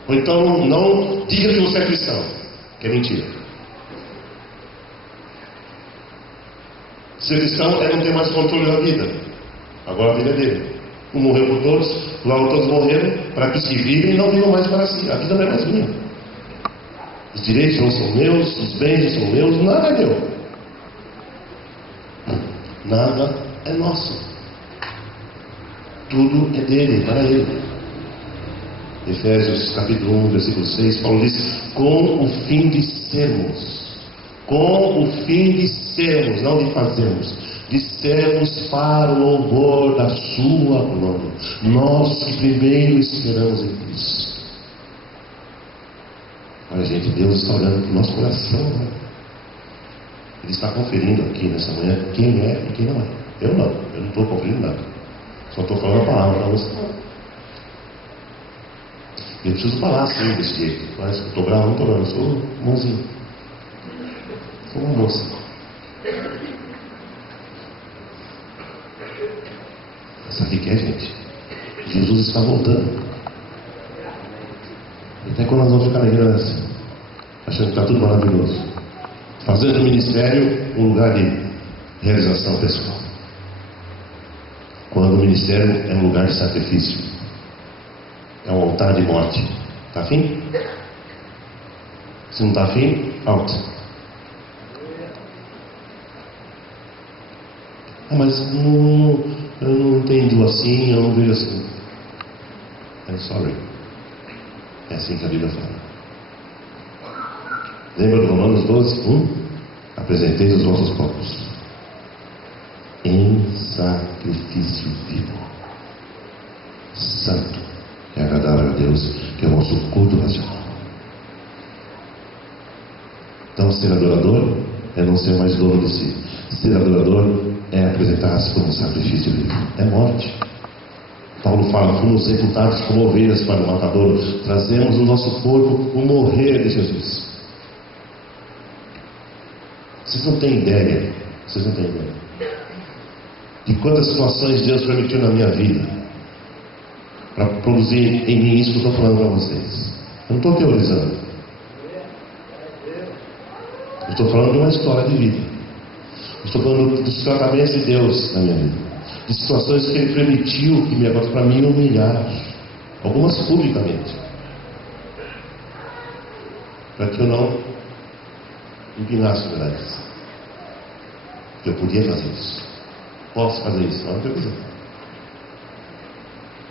Ou então não diga que você é cristão, que é mentira. Ser cristão é não ter mais controle da vida. Agora a vida é dele. Um morreu por todos, logo todos morreram, para que os que vivem não vivam mais para si. A vida não é mais minha. Os direitos não são meus, os bens não são meus, nada é meu. Nada é nosso. Tudo é dele, para ele. Efésios capítulo 1, versículo 6, Paulo diz: com o fim de sermos, não de fazermos, de sermos para o louvor da sua glória, nós que primeiro esperamos em Cristo. Olha, gente, Deus está olhando para o nosso coração, né? Ele está conferindo aqui nessa manhã quem é e quem não é. Eu não estou conferindo nada. Só estou falando a palavra para você. Eu preciso falar assim, desse jeito. Parece que eu estou bravo, não estou bravo. Eu sou bonzinho. Sou uma moça. Sabe o que é, gente? Jesus está voltando. Até quando nós vamos ficar na igreja achando que está tudo maravilhoso, fazendo o ministério um lugar de realização pessoal, quando o ministério é um lugar de sacrifício, é um altar de morte. Está afim? Se não está afim, alto. Mas eu não entendo assim, eu não vejo assim. I'm sorry. É assim que a Bíblia fala. Lembra do Romanos 12, 1? Apresentei os vossos corpos em sacrifício vivo, santo e agradável a Deus, que é o nosso culto racional. Então, ser adorador é não ser mais dono de si. Ser adorador é apresentar-se como um sacrifício vivo. É morte. Paulo fala: fomos reputados como ovelhas para o matadouro. Trazemos no nosso corpo o morrer de Jesus. Vocês não têm ideia de quantas situações Deus permitiu na minha vida para produzir em mim isso que eu estou falando para vocês. Eu não estou teorizando. Eu estou falando de uma história de vida. Eu estou falando dos tratamentos de Deus na minha vida, de situações que Ele permitiu que me agora para me humilhar, algumas publicamente, para que eu não empinasse o nariz. Eu podia fazer isso, posso fazer isso, não é o que eu quiser.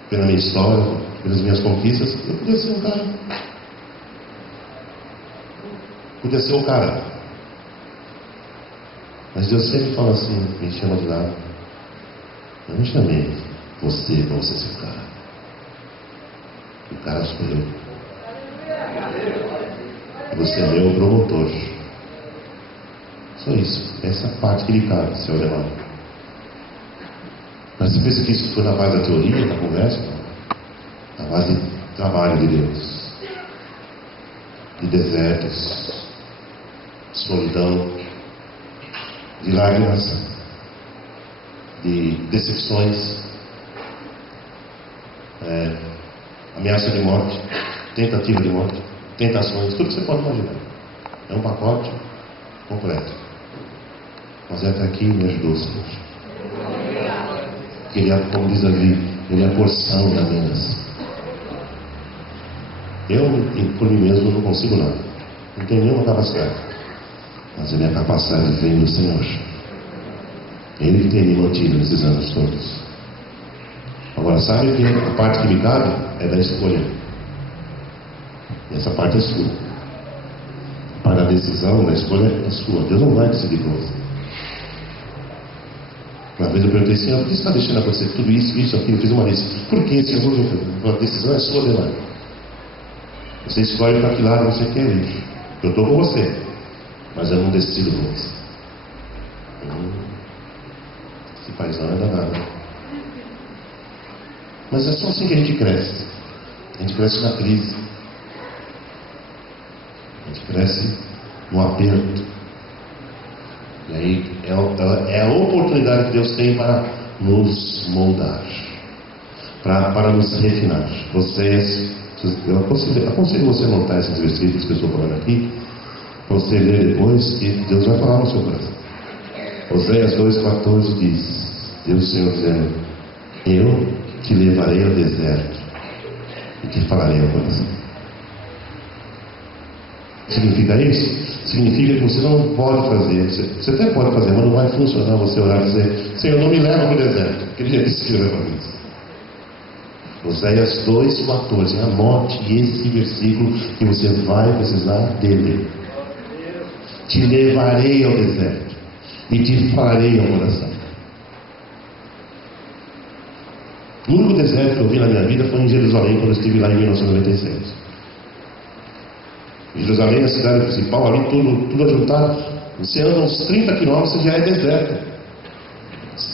Pela minha história, pelas minhas conquistas, eu podia ser um cara. Podia ser um cara. Mas Deus sempre fala assim, me chama de lado: eu não chamei você para você ser o cara. O cara sou eu. E você é meu promotor. Só isso. Essa parte que lhe cabe, seu alemão. Mas você pensa que isso foi na base da teoria, da conversa? Na base do trabalho de Deus. De desertos, solidão, de lágrimas, de decepções, ameaça de morte, tentativa de morte, tentações, tudo que você pode imaginar. É um pacote completo. Mas até aqui me ajudou o Senhor. Ele é, como diz ali, Ele é a porção da minha nação. Eu, por mim mesmo, não consigo nada. Não tenho nenhuma capacidade. Mas a minha capacidade vem do Senhor. Ele que tem me mantido nesses anos todos. Agora, sabe que a parte que me cabe é da escolha. E essa parte é sua. A parte da decisão, da escolha é sua. Deus não vai decidir por você. Uma vez eu perguntei, Senhor, por que você está deixando acontecer tudo isso, isso, aquilo? Eu fiz uma lista. Por que, Senhor? A decisão é sua, Ademar. Você escolhe para que lado você quer ir. Eu estou com você, mas eu não decido com você. Esse paizão é danado. Mas é só assim que a gente cresce. A gente cresce na crise. A gente cresce no aperto. E aí é a oportunidade que Deus tem para nos moldar, para nos refinar. Eu aconselho você a anotar esses versículos que eu estou falando aqui, para você ler depois, e Deus vai falar no seu coração. Oséias 2,14 diz, Deus Senhor dizendo, eu te levarei ao deserto e te falarei ao coração. Significa isso? Significa que você não pode fazer, você até pode fazer, mas não vai funcionar você orar e dizer, Senhor, não me leva para o deserto, porque ele já disse que leva para isso. Oséias 2,14, anote esse versículo que você vai precisar dele. Te levarei ao deserto e te falarei ao coração. O único deserto que eu vi na minha vida foi em Jerusalém, quando eu estive lá em 1997. Jerusalém é a cidade principal, ali tudo ajuntado. Você anda uns 30 quilômetros e já é deserto.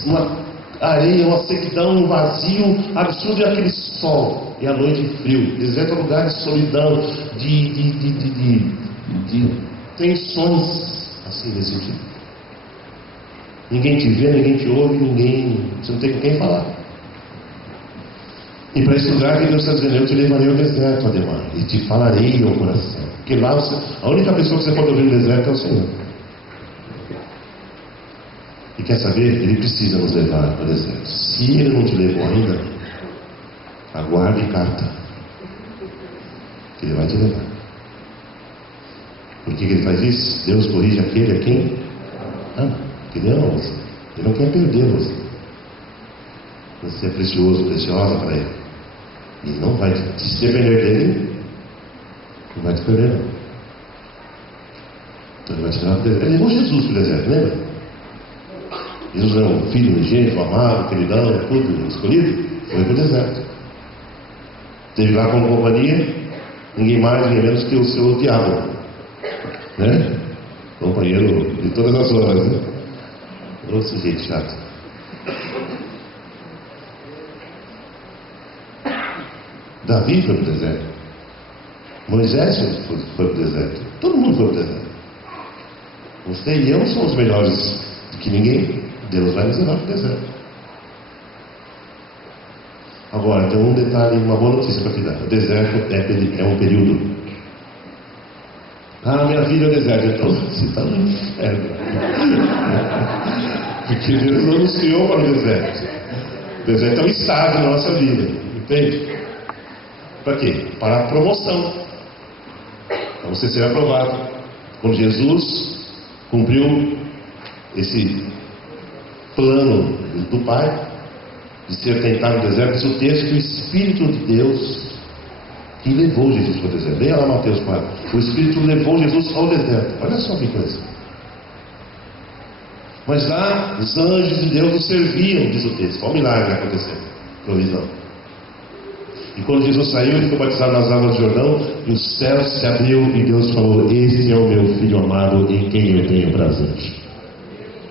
Uma areia, uma sequidão, um vazio absurdo e aquele sol. E a noite frio. Deserto é um lugar de solidão, de tensões, assim desse tipo. Ninguém te vê, ninguém te ouve, você não tem com quem falar. E para esse lugar que Deus está dizendo, eu te levarei ao deserto, Ademar, e te falarei ao coração. Porque lá a única pessoa que você pode ouvir no deserto é o Senhor. E quer saber? Ele precisa nos levar para o deserto. Se Ele não te levou ainda, aguarde carta. Que Ele vai te levar. Por que Ele faz isso? Deus corrige aquele a quem ama. Porque Ele ama você. Ele não quer perder você. Você é precioso, preciosa para Ele. E não vai se depender dele, não vai te perder, não. Então Ele vai te levar para o deserto. Ele levou Jesus para o deserto, lembra? Jesus é um filho unigênito, amado, queridão, tudo escolhido. Foi para o deserto. Esteve lá como companhia, ninguém mais, ninguém menos que o seu diabo, né? Companheiro de todas as horas, né? Ô sujeito chato. Davi foi para o deserto. Moisés foi para o deserto. Todo mundo foi para o deserto. Você e eu não somos melhores do que ninguém. Deus vai nos levar para o deserto. Agora, tem um detalhe, uma boa notícia para te dar. O deserto é um período. Ah, minha vida é o deserto. Então, você está no inferno. Porque Deus não nos criou para o deserto. O deserto é um estágio na nossa vida. Entende? Para quê? Para a promoção. Para você ser aprovado. Quando Jesus cumpriu esse plano do Pai de ser tentado no deserto, diz o texto que o Espírito de Deus que levou Jesus para o deserto. Leia lá Mateus 4. O Espírito levou Jesus ao deserto. Olha só que coisa. Mas lá os anjos de Deus o serviam, diz o texto. Olha o milagre acontecendo. Provisão. E quando Jesus saiu, ele foi batizado nas águas do Jordão, e o céu se abriu e Deus falou: este é o meu filho amado em quem eu tenho prazer.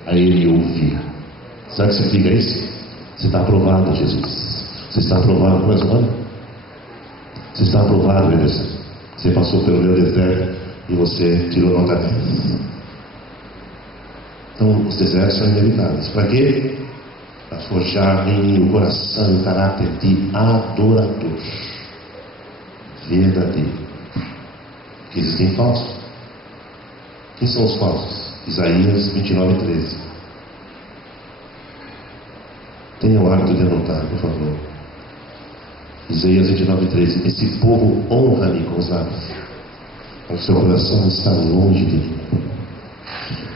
Aí ele ouvia. Sabe o que significa isso? Você está aprovado, Jesus. Você está aprovado, mais um ano? Você está aprovado, Ederson. Você passou pelo meu deserto e você tirou nota 10. Então, os desertos são inevitáveis. Para quê? Para forjar em mim o coração e o caráter de adorador verdadeiro. Porque existem falsos. Quem são os falsos? Isaías 29:13. Tenha o hábito de anotar, por favor. Isaías 29:13. Esse povo honra-me com os lábios, mas o seu coração está longe de mim.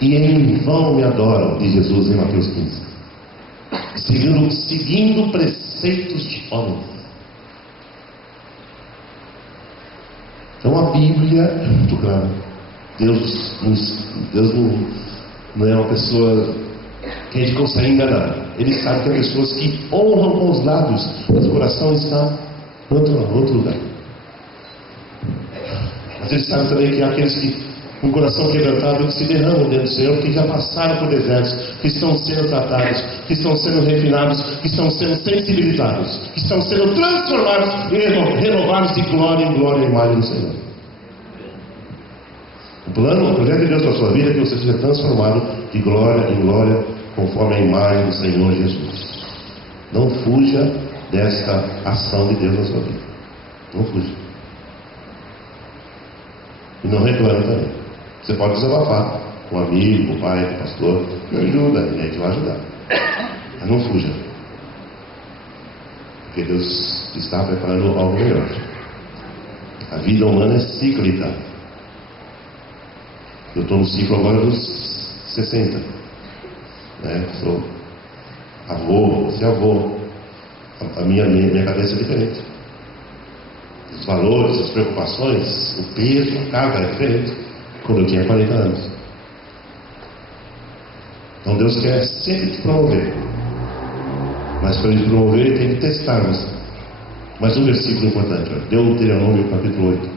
E em vão me adoram, diz Jesus em Mateus 15. Seguindo preceitos de homens. Então a Bíblia, muito claro, Deus não é uma pessoa que a gente consegue enganar. Ele sabe que há pessoas que honram com os lábios, mas o coração está em outro lugar. Mas Ele sabe também que há aqueles que, com o coração quebrantado, que se derramam dentro do Senhor, que já passaram por desertos, que estão sendo tratados, que estão sendo refinados, que estão sendo sensibilizados, que estão sendo transformados e renovados de glória em glória à imagem do Senhor. O projeto de Deus na sua vida é que você seja transformado de glória em glória, conforme a imagem do Senhor Jesus. Não fuja desta ação de Deus na sua vida. Não fuja. E não reclame também. Você pode desabafar com um amigo, com o pai, com o pastor. Me ajuda, a gente vai ajudar. Mas não fuja. Porque Deus está preparando algo melhor. A vida humana é cíclica. Eu estou no ciclo agora dos 60. Sou avô, você é avô. A minha cabeça é diferente. Os valores, as preocupações, o peso, a carga é diferente. Quando eu tinha 40 anos. Então Deus quer sempre te promover. Mas para Ele promover, Ele tem que testar você. Mas um versículo importante, Deuteronômio capítulo 8,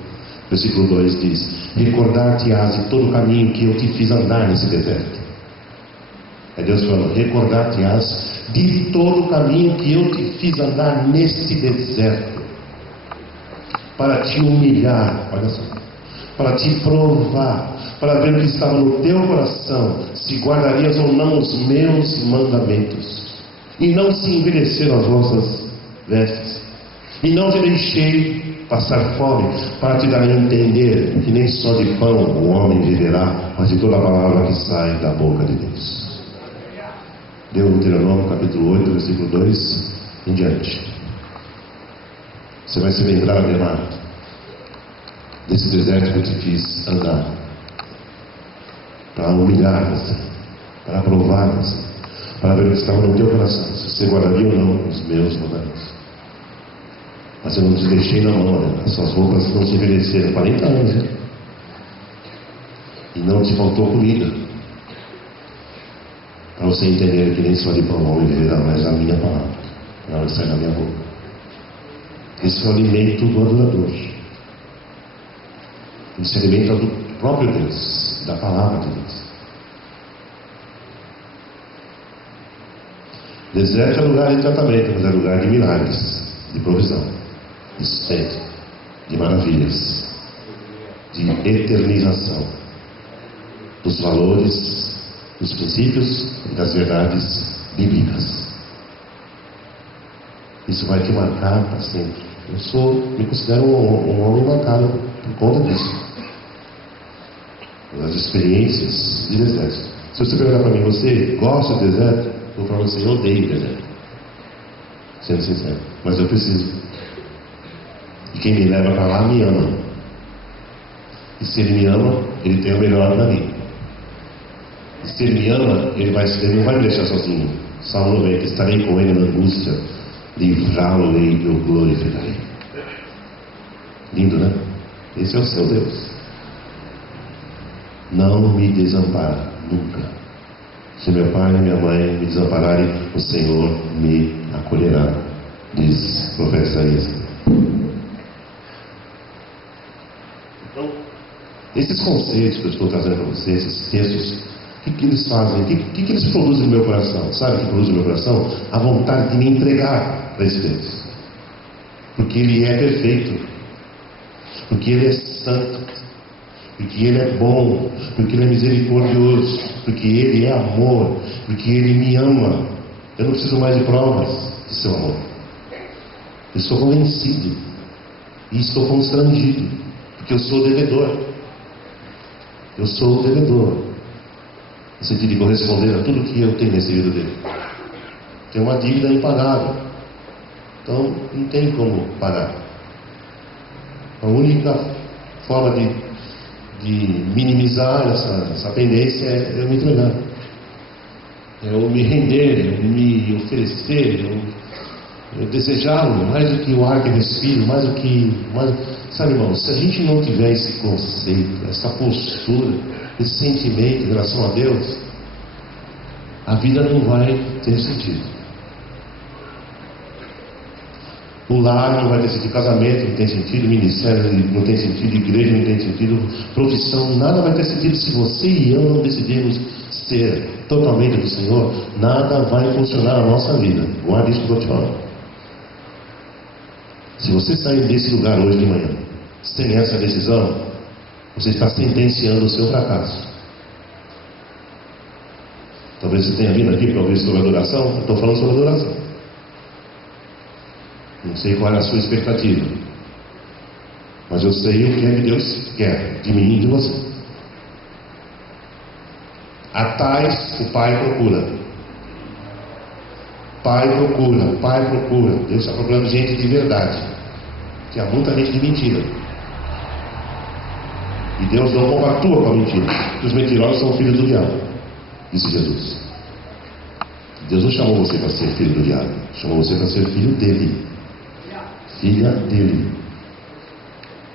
versículo 2 diz: recordar-te-ás de todo o caminho que eu te fiz andar nesse deserto. É Deus falando: recordar-te-ás de todo o caminho que eu te fiz andar neste deserto, para te humilhar, olha só, para te provar, para ver o que estava no teu coração, se guardarias ou não os meus mandamentos, e não se envelheceram as vossas vestes, e não te deixei passar fome, para te dar a entender que nem só de pão o homem viverá, mas de toda a palavra que sai da boca de Deus. Deuteronômio capítulo 8, versículo 2 em diante. Você vai se lembrar, meu amado, desse deserto que eu te fiz andar, para humilhar você, para provar você, para ver o que estava no teu coração, se você guardaria ou não os meus mandamentos. Mas eu não te deixei na mão, né? As suas roupas não se envelheceram, 40 anos, né? E não te faltou comida, para você entender que nem só de pão o homem viverá, mas a minha palavra, na hora de sair da minha boca. Esse é o alimento do adorador. Ele se alimenta do próprio Deus, da palavra de Deus. Deserto é lugar de tratamento, mas é lugar de milagres, de provisão, de sustento, de maravilhas, de eternização dos valores, dos princípios e das verdades bíblicas. Isso vai te marcar para sempre. Me considero um homem marcado por conta disso. Das experiências de deserto. Se você perguntar para mim, você gosta do deserto? Eu vou falar para você, eu odeio o deserto. Sendo sincero. Mas eu preciso. E quem me leva para lá me ama. E se ele me ama, ele tem o melhor para mim. E se ele me ama, ele não vai me deixar sozinho. Salmo 90, estarei com ele na angústia, livrá-lo-ei e o glorificarei. Lindo, né? Esse é o seu Deus. Não me desampara nunca. Se meu pai e minha mãe me desampararem, o Senhor me acolherá, diz o profeta Isaías. Então, esses conceitos que eu estou trazendo para vocês, esses textos, o que eles fazem? O que eles produzem no meu coração? Sabe o que produz no meu coração? A vontade de me entregar para esse Deus. Porque Ele é perfeito. Porque Ele é santo. Porque Ele é bom. Porque Ele é misericordioso. Porque Ele é amor. Porque Ele me ama. Eu não preciso mais de provas de seu amor. Eu estou convencido. E estou constrangido. Porque eu sou devedor. Eu sou o devedor. No sentido de corresponder a tudo que eu tenho recebido dele. Tem uma dívida impagável. Então, não tem como pagar. A única forma de minimizar essa pendência é eu me entregar. Eu me render, eu me oferecer, eu desejá-lo mais do que o ar que respiro, mais do que... Sabe, irmão, se a gente não tiver esse conceito, essa postura, esse sentimento em relação a Deus, a vida não vai ter sentido. O lar não vai ter sentido, casamento não tem sentido, ministério não tem sentido, igreja não tem sentido, profissão, nada vai ter sentido se você e eu não decidirmos ser totalmente do Senhor. Nada vai funcionar na nossa vida. Guarde isso que eu vou te falar. Se você sair desse lugar hoje de manhã sem essa decisão, você está sentenciando o seu fracasso. Talvez você tenha vindo aqui para ouvir sobre adoração. Eu estou falando sobre adoração. Não sei qual é a sua expectativa, mas eu sei o que é que Deus quer de mim e de você. A tais o Pai procura. Pai procura, Pai procura. Deus está procurando gente de verdade, que há muita gente de mentira. E Deus não compactua com a mentira. Os mentirosos são filhos do diabo, disse Jesus. Deus não chamou você para ser filho do diabo, chamou você para ser filho dele, filha dele.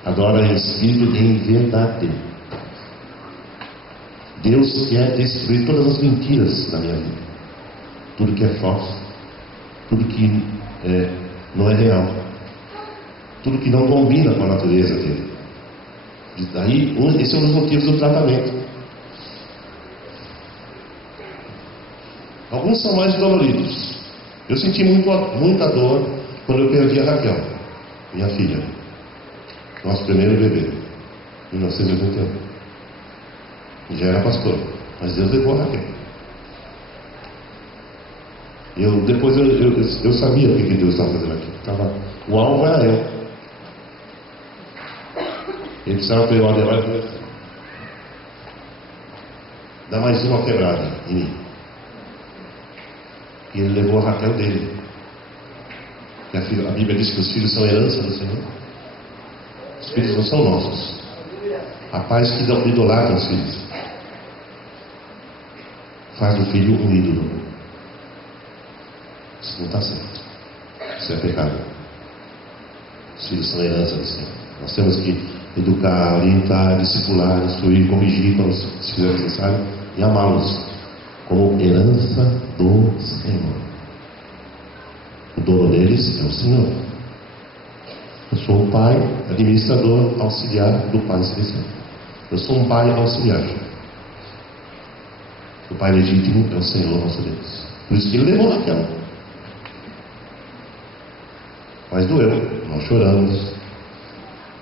Adora em espírito e em verdade. Deus quer destruir todas as mentiras da minha vida, tudo que é falso, tudo que não é real, tudo que não combina com a natureza dele. E daí, esse é um dos motivos do tratamento. Alguns são mais doloridos. Eu senti muita dor quando eu perdi a Raquel, minha filha, nosso primeiro bebê, em 1981. Já era pastor, mas Deus levou a Raquel. Depois eu sabia o que Deus estava fazendo aqui. O alvo era eu. Ele precisava pegar o Adelar e fazer assim: dá mais uma quebrada em mim. E ele levou a Raquel dele. A Bíblia diz que os filhos são herança do Senhor. Os filhos não são nossos. Há pais que idolatram os filhos. Faz do filho um ídolo. Isso não está certo. Isso é pecado. Os filhos são herança do Senhor. Nós temos que educar, orientar, discipular, instruir, corrigir, se fizer necessário, e amá-los como herança do Senhor. O dono deles é o Senhor. Eu sou um pai, administrador, auxiliar do Pai Celestial. Eu sou um pai auxiliar. O pai legítimo é o Senhor nosso Deus. Por isso que ele levou Raquel. Mas doeu. Nós choramos,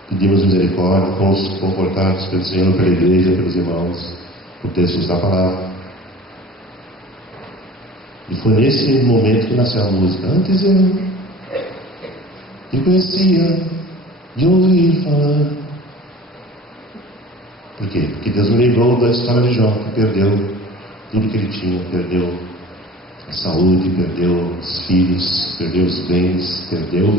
pedimos misericórdia, fomos confortados pelo Senhor, pela igreja, pelos irmãos, por textos da palavra. E foi nesse momento que nasceu a música. Antes eu te conhecia de ouvir falar. Por quê? Porque Deus me lembrou da história de Jó, que perdeu tudo que ele tinha, perdeu a saúde, perdeu os filhos, perdeu os bens, perdeu.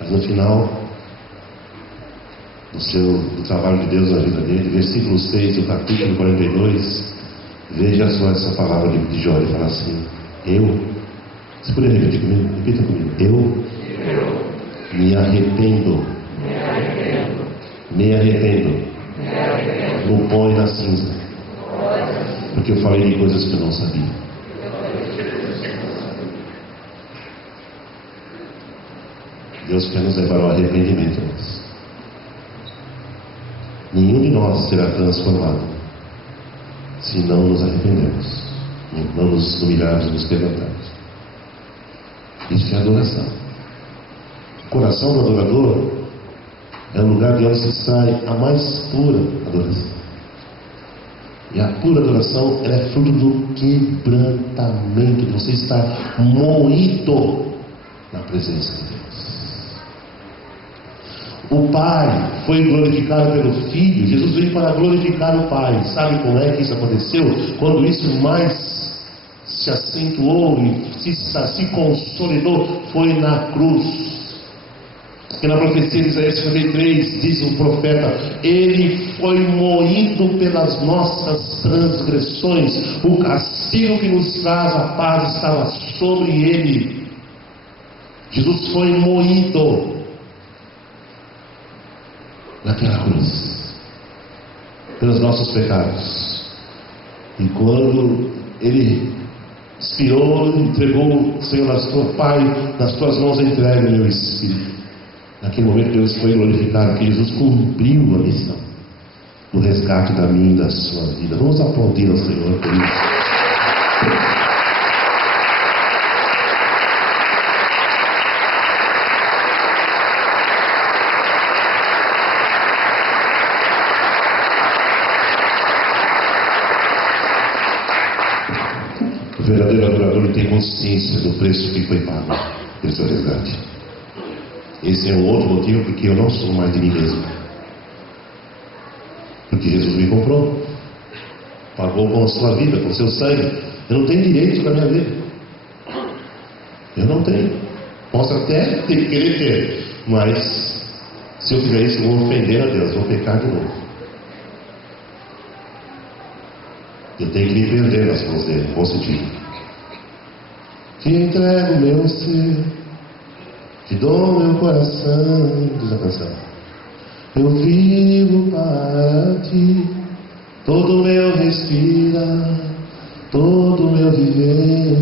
Mas no final do trabalho de Deus na vida dele, versículo 6 do capítulo 42, veja só essa palavra de Jó, ele fala assim: você poderia repetir comigo? Repita comigo. Eu me arrependo. No pó e na cinza, porque eu falei de coisas que eu não sabia. Deus quer nos levar ao arrependimento. Nenhum de nós será transformado se não nos arrependermos, não nos humilharmos, nos quebrantarmos. Isso é adoração. O coração do adorador é o lugar de onde se extrai a mais pura adoração. E a pura adoração, ela é fruto do quebrantamento, de você estar moído na presença de Deus. O Pai foi glorificado pelo Filho. Jesus veio para glorificar o Pai. Sabe como é que isso aconteceu? Quando isso mais se acentuou e se consolidou, foi na cruz. Porque na profecia de Isaías 53 diz o profeta: ele foi moído pelas nossas transgressões, o castigo que nos traz a paz estava sobre ele. Jesus foi moído naquela cruz pelos nossos pecados. E quando ele expirou, entregou, Senhor, Pai, nas tuas mãos eu entrego o meu espírito. Naquele momento Deus foi glorificado, que Jesus cumpriu a missão do resgate da minha e da sua vida. Vamos aplaudir ao Senhor por isso. O verdadeiro adorador tem consciência do preço que foi pago pelo seu resgate. Esse é um outro motivo porque eu não sou mais de mim mesmo. Porque Jesus me comprou, pagou com a sua vida, com o seu sangue. Eu não tenho direito na minha vida. Eu não tenho. Posso até querer ter, mas se eu fizer isso, eu vou ofender a Deus, vou pecar de novo. Eu tenho que me perder nas mãos dele, bom sentido. Te entrego meu ser, te dou meu coração, diz a canção. Eu vivo para ti, todo meu respirar, todo meu viver,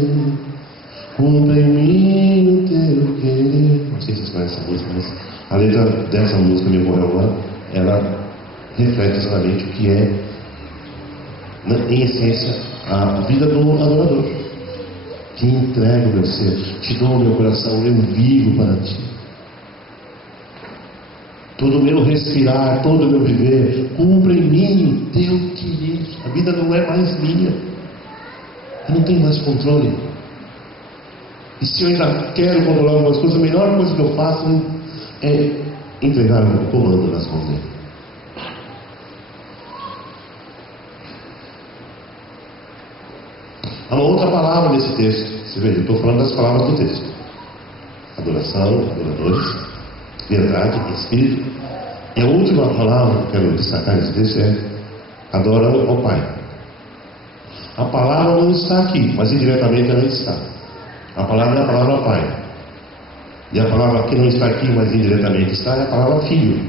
cumpre em mim o teu querer. Não sei se vocês conhecem essa música, mas a letra dessa música, me ocorreu agora, ela reflete exatamente o que é, em essência, a vida do adorador. Te entrego meu ser, te dou meu coração, eu vivo para ti. Todo o meu respirar, todo o meu viver, cumpre em mim o teu querer. A vida não é mais minha. Eu não tenho mais controle. E se eu ainda quero controlar algumas coisas, a melhor coisa que eu faço é entregar o comando nas mãos dele. Há uma outra palavra nesse texto. Você vê, eu estou falando das palavras do texto: adoração, adoradores, verdade, espírito. E a última palavra que eu quero destacar nesse texto é adora ao Pai. A palavra não está aqui, mas indiretamente ela está. A palavra é a palavra Pai. E a palavra que não está aqui, mas indiretamente está, é a palavra Filho.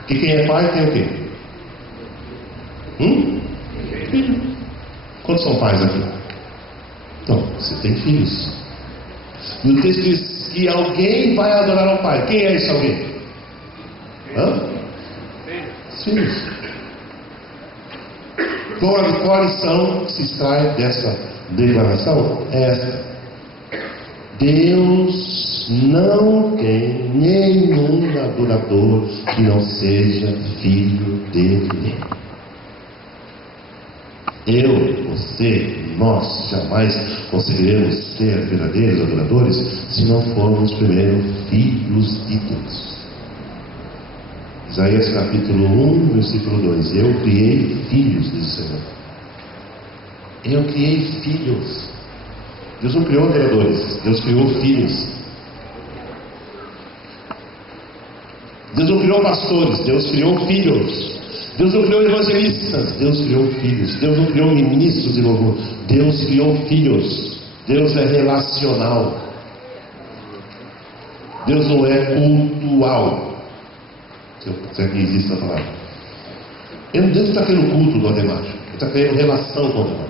Porque quem é pai tem o quê? Filho. Quantos são pais aqui? Então, você tem filhos. E o texto diz que alguém vai adorar ao Pai. Quem é esse alguém? Os filhos. Qual lição que se extrai dessa declaração? É esta: Deus não tem nenhum adorador que não seja filho dele. Eu, você, nós jamais conseguiremos ser verdadeiros adoradores se não formos primeiro filhos de Deus. Isaías capítulo 1, versículo 2: Eu criei filhos, diz o Senhor. Eu criei filhos. Deus não criou adoradores, Deus criou filhos. Deus não criou pastores, Deus criou filhos. Deus não criou evangelistas, Deus criou filhos. Deus não criou ministros de louvor, Deus criou filhos. Deus é relacional. Deus não é cultual. Se é que existe essa palavra. Deus não está querendo culto do Ademar, Ele está querendo relação com o Ademar.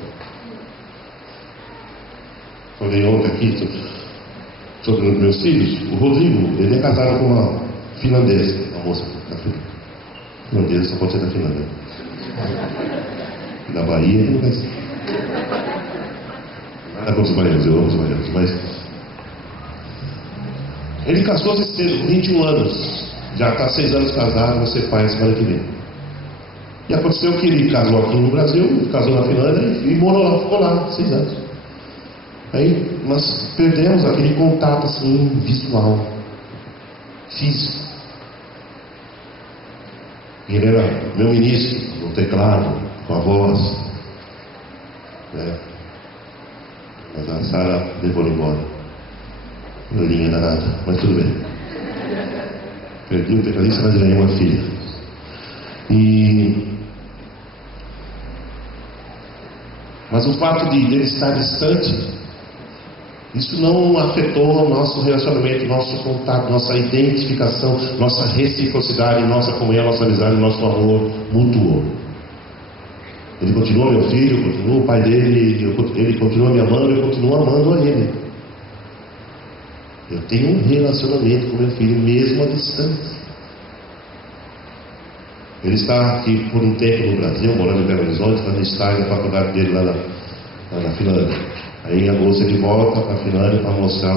Falei ontem aqui sobre os meus filhos. O Rodrigo, ele é casado com uma finlandesa, uma moça da finlandesa, só pode ser da Finlândia. Da Bahia, ele não vai ser. Nada contra os baianos, eu amo os baianos, mas ele casou-se cedo, com 21 anos. Já está 6 anos casado, vai ser pai a semana que vem. E aconteceu que ele casou aqui no Brasil, casou na Finlândia e morou lá, ficou lá 6 anos. Aí nós perdemos aquele contato assim, visual, físico. Ele era meu ministro, no teclado, com a voz. Mas a Sara levou ele embora. Linha danada, mas tudo bem. Perdi o tecladista, mas ganhei uma filha. Mas o fato de ele estar distante, isso não afetou o nosso relacionamento, nosso contato, nossa identificação, nossa reciprocidade, nossa comunhão, nossa amizade, nosso amor mútuo. Ele continua meu filho, eu continuo o pai dele, ele continua me amando, eu continuo amando a ele. Eu tenho um relacionamento com meu filho, mesmo à distância. Ele está aqui por um tempo no Brasil, morando em Belo Horizonte, está no estágio da faculdade dele lá na Finlândia. Aí em agosto ele volta para a Finlândia para mostrar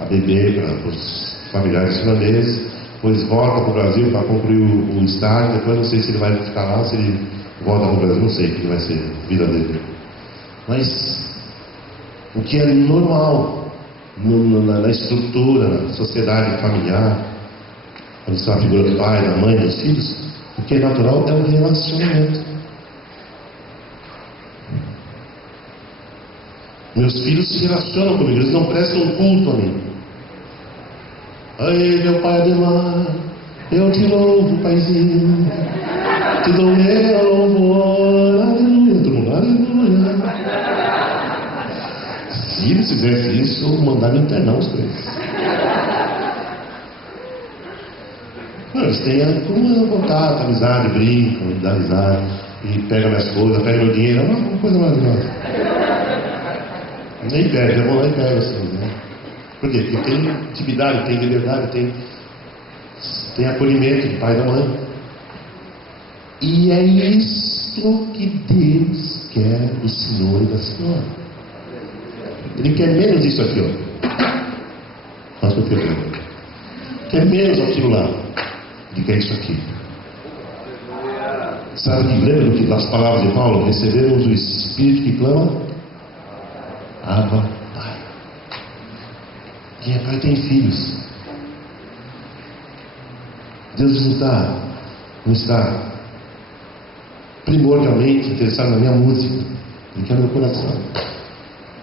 a bebê para os familiares finlandeses. Depois volta para o Brasil para concluir o estágio. Depois não sei se ele vai ficar lá, se ele volta para o Brasil, não sei o que vai ser a vida dele. Mas o que é normal na estrutura, na sociedade familiar, quando está a figura do pai, da mãe, dos filhos, o que é natural é o relacionamento. Meus filhos se relacionam comigo, eles não prestam culto a mim. Aí, meu pai Ademar, eu te louvo, paizinho, te dou meu louvor, aleluia, todo mundo, aleluia. Se eles fizessem isso, eu mandava internar os três. Eles têm uma contato, amizade, brincam, dá risada, e pegam minhas coisas, pegam meu dinheiro, é uma coisa maravilhosa. Nem perde, é bom, nem perde assim, né? Por quê? Porque tem intimidade, tem liberdade, tem acolhimento do pai e da mãe. E é isso que Deus quer do Senhor e da Senhora. Ele quer menos isso aqui, ó. Faz o que eu quero. Quer menos aquilo lá. Ele quer isso aqui. Sabe que lembra do que das palavras de Paulo? Recebemos o Espírito que clama? Abba, Pai. Quem é pai tem filhos. Deus não está primordialmente interessado na minha música. Ele quer meu coração.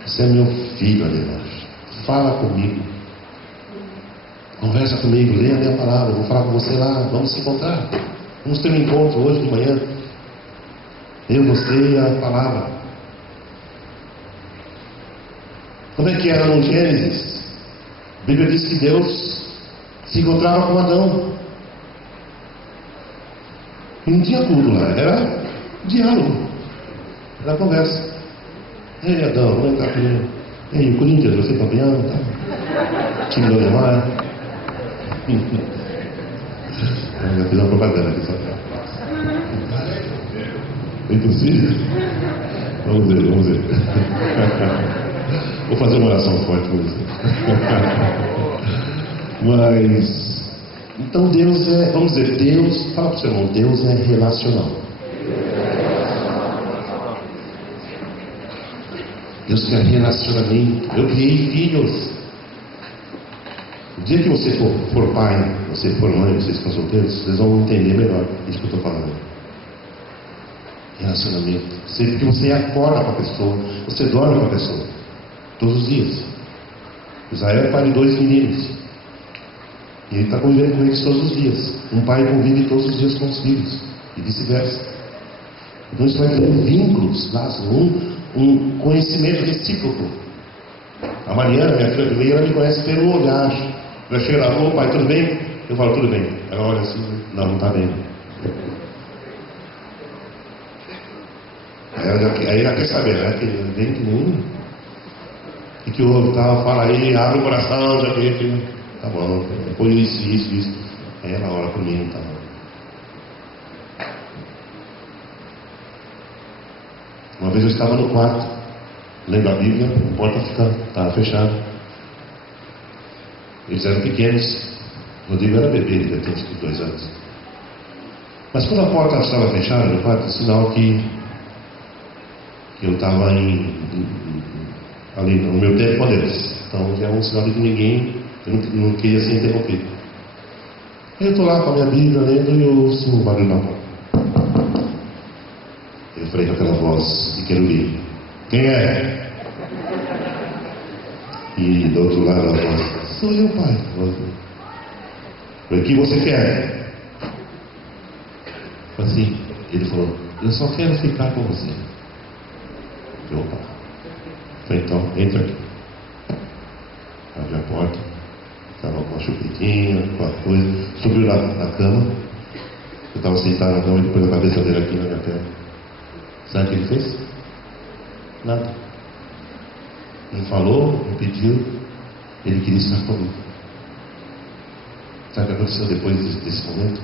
Você é meu filho, Ademar. Fala comigo. Conversa comigo, leia a minha palavra. Eu vou falar com você lá. Vamos se encontrar. Vamos ter um encontro hoje de manhã. Eu, você e a palavra. Como é que era no Gênesis? A Bíblia diz que Deus se encontrava com Adão. E não tinha tudo lá, era diálogo, era conversa. Ei, Adão, vem cá comigo. Ei, o Corinthians, você campeão, tá? Time do Neymar. Eu já fiz uma propaganda aqui, sabe? Impossível? Vamos ver. Vou fazer uma oração forte com você. Mas, então Deus é, vamos dizer, Deus, fala para o seu irmão, Deus é relacional. Deus quer relacionamento. Eu criei filhos. O dia que você for pai, você for mãe, vocês estão solteiros, vocês vão entender melhor isso que eu estou falando. Relacionamento. Porque você acorda com a pessoa, você dorme com a pessoa. Todos os dias. Israel é pai de 2 meninos. E ele está convivendo com eles todos os dias. Um pai convive todos os dias com os filhos. E vice-versa. Então isso vai criando vínculos, laços, um conhecimento recíproco. A Mariana, minha filha do meio, ela me conhece pelo olhar. Ela chega lá, ô pai, tudo bem? Eu falo, tudo bem. Ela olha assim, não está bem. Aí ela quer saber, né? Que vem que nem. E que o outro tá, fala aí, abre o coração, já que. Tá bom, põe isso. Aí ela ora por mim, tá bom. Uma vez eu estava no quarto, lendo a Bíblia, a porta estava fechada. Eles eram pequenos. Rodrigo era bebê, ele tinha uns 2 anos. Mas quando a porta estava fechada no quarto, sinal que eu estava ali no meu tempo com Deus. Então já é um sinal de que ninguém, eu não queria ser interrompido. Eu estou lá com a minha Bíblia lendo e eu ouço um barulho na porta. Eu falei com aquela voz de querubim: quem é? E do outro lado a voz: sou eu, pai. Eu falei: o que você quer? Assim, ele falou: eu só quero ficar com você. Eu falei: então, entra aqui. Abri a porta, estava com a chupetinha, com a coisa, subiu na cama. Eu estava sentado na cama e depois a cabeça dele aqui na minha perna. Sabe o que ele fez? Nada. Não falou, não pediu. Ele queria estar comigo. Sabe o que aconteceu depois desse momento?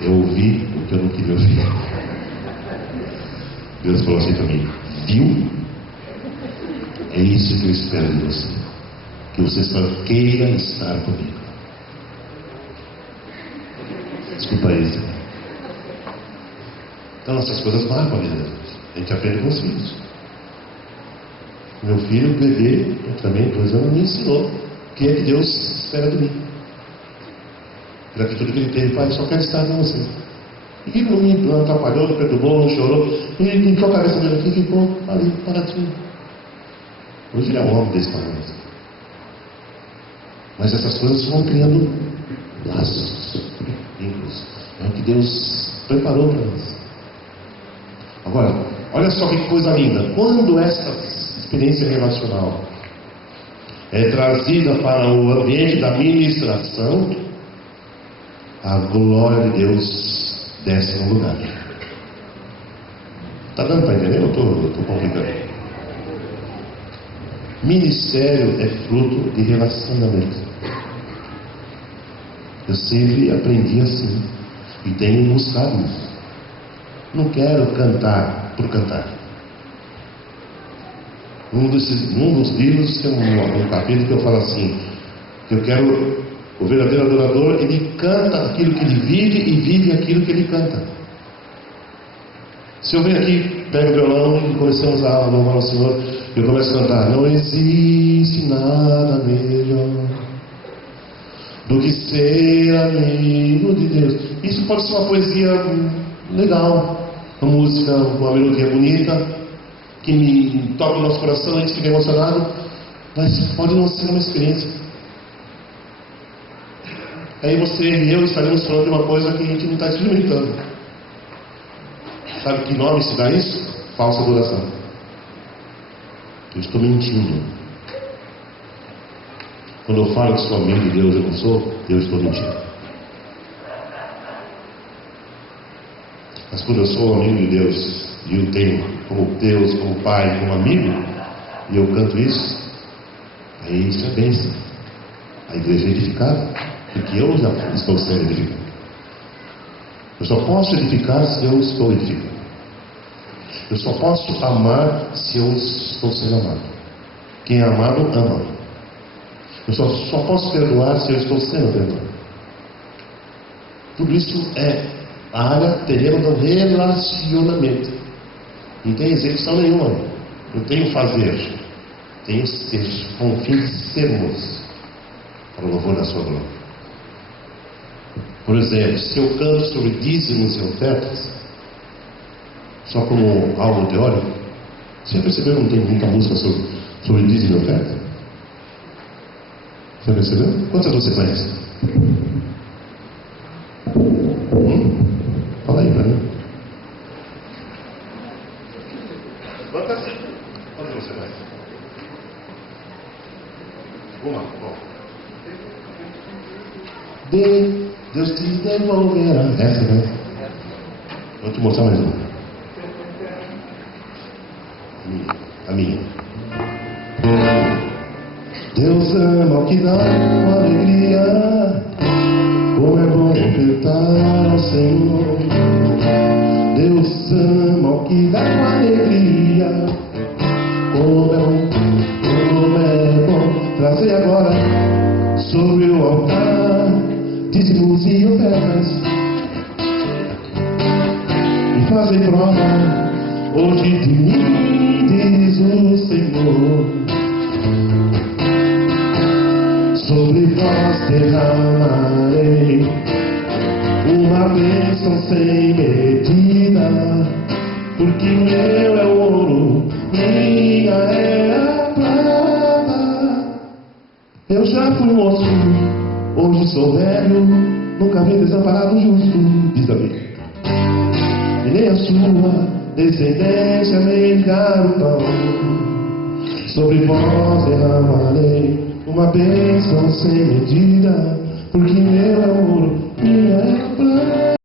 Eu ouvi o que eu não queria ouvir. Deus falou assim para mim: viu? É isso que eu espero de você. Que você só queira estar comigo. Desculpa isso. Então essas coisas marcam a vida da gente. A gente aprende com os filhos. Meu filho, bebê, também 2 anos, me ensinou o que é que Deus espera de mim. Pela atitude que ele teve: pai, eu só quero estar com você. E ele não me atrapalhou, não perturbou, não chorou. Ele entrou a cabeça dele aqui e ficou ali, paradinho. Hoje ele é um homem desse tamanho. Mas essas coisas vão criando laços, vínculos. É o que Deus preparou para nós. Agora, olha só que coisa linda. Quando essa experiência relacional é trazida para o ambiente da ministração, a glória de Deus desce no lugar. Está dando para entender? Eu estou complicando. Ministério é fruto de relacionamento. Eu sempre aprendi assim e tenho buscado isso. Não quero cantar por cantar. Num dos livros tem um capítulo que eu falo assim: que eu quero o verdadeiro adorador, ele canta aquilo que ele vive e vive aquilo que ele canta. Se eu venho aqui, pego o violão e começamos a louvar ao Senhor, eu começo a cantar: não existe nada melhor do que ser amigo de Deus. Isso pode ser uma poesia legal, uma música, uma melodia bonita, que me toca o nosso coração, a gente fica emocionado, mas pode não ser uma experiência. Aí você e eu estaremos falando de uma coisa que a gente não está experimentando. Sabe que nome se dá isso? Falsa adoração. Eu estou mentindo. Quando eu falo que sou amigo de Deus, eu não sou, eu estou mentindo. Mas quando eu sou amigo de Deus e eu tenho como Deus, como Pai, como amigo, e eu canto isso, aí isso é bênção. A igreja é edificada, porque eu já estou sendo edificado. Eu só posso edificar se eu estou edificando. Eu só posso amar se eu estou sendo amado. Quem é amado, ama. Eu só posso perdoar se eu estou sendo perdoado. Tudo isso é a área terrena do relacionamento. Não tem execução nenhuma. Não tenho fazer. Tenho ser, com o fim de sermos, para o louvor da sua glória. Por exemplo, se eu canto sobre dízimos e ofertas, só como algo teórico, você percebeu que não tem muita música sobre dízimo e oferta? Você percebeu? Quantas você conhece? Fala aí pra mim. Quantas você conhece? Uma? Bom. Deus te devolverá. Essa, né? Vou te mostrar mais uma. A minha. Deus ama o que dá com alegria, como é bom ofertar ao Senhor. Deus ama o que dá com alegria, como é bom trazer agora sobre o altar dízimos e ofertas, e fazer prova hoje de mim, diz o Senhor. Sobre vós derramarei uma bênção sem medida, porque meu é o ouro, minha é a prata. Eu já fui moço, hoje sou velho, nunca vi desamparado justo, diz Davi. E nem a sua descendência mendigar o pão. Sobre vós derramarei uma bênção sem medida, porque meu é ouro, minha é a prata.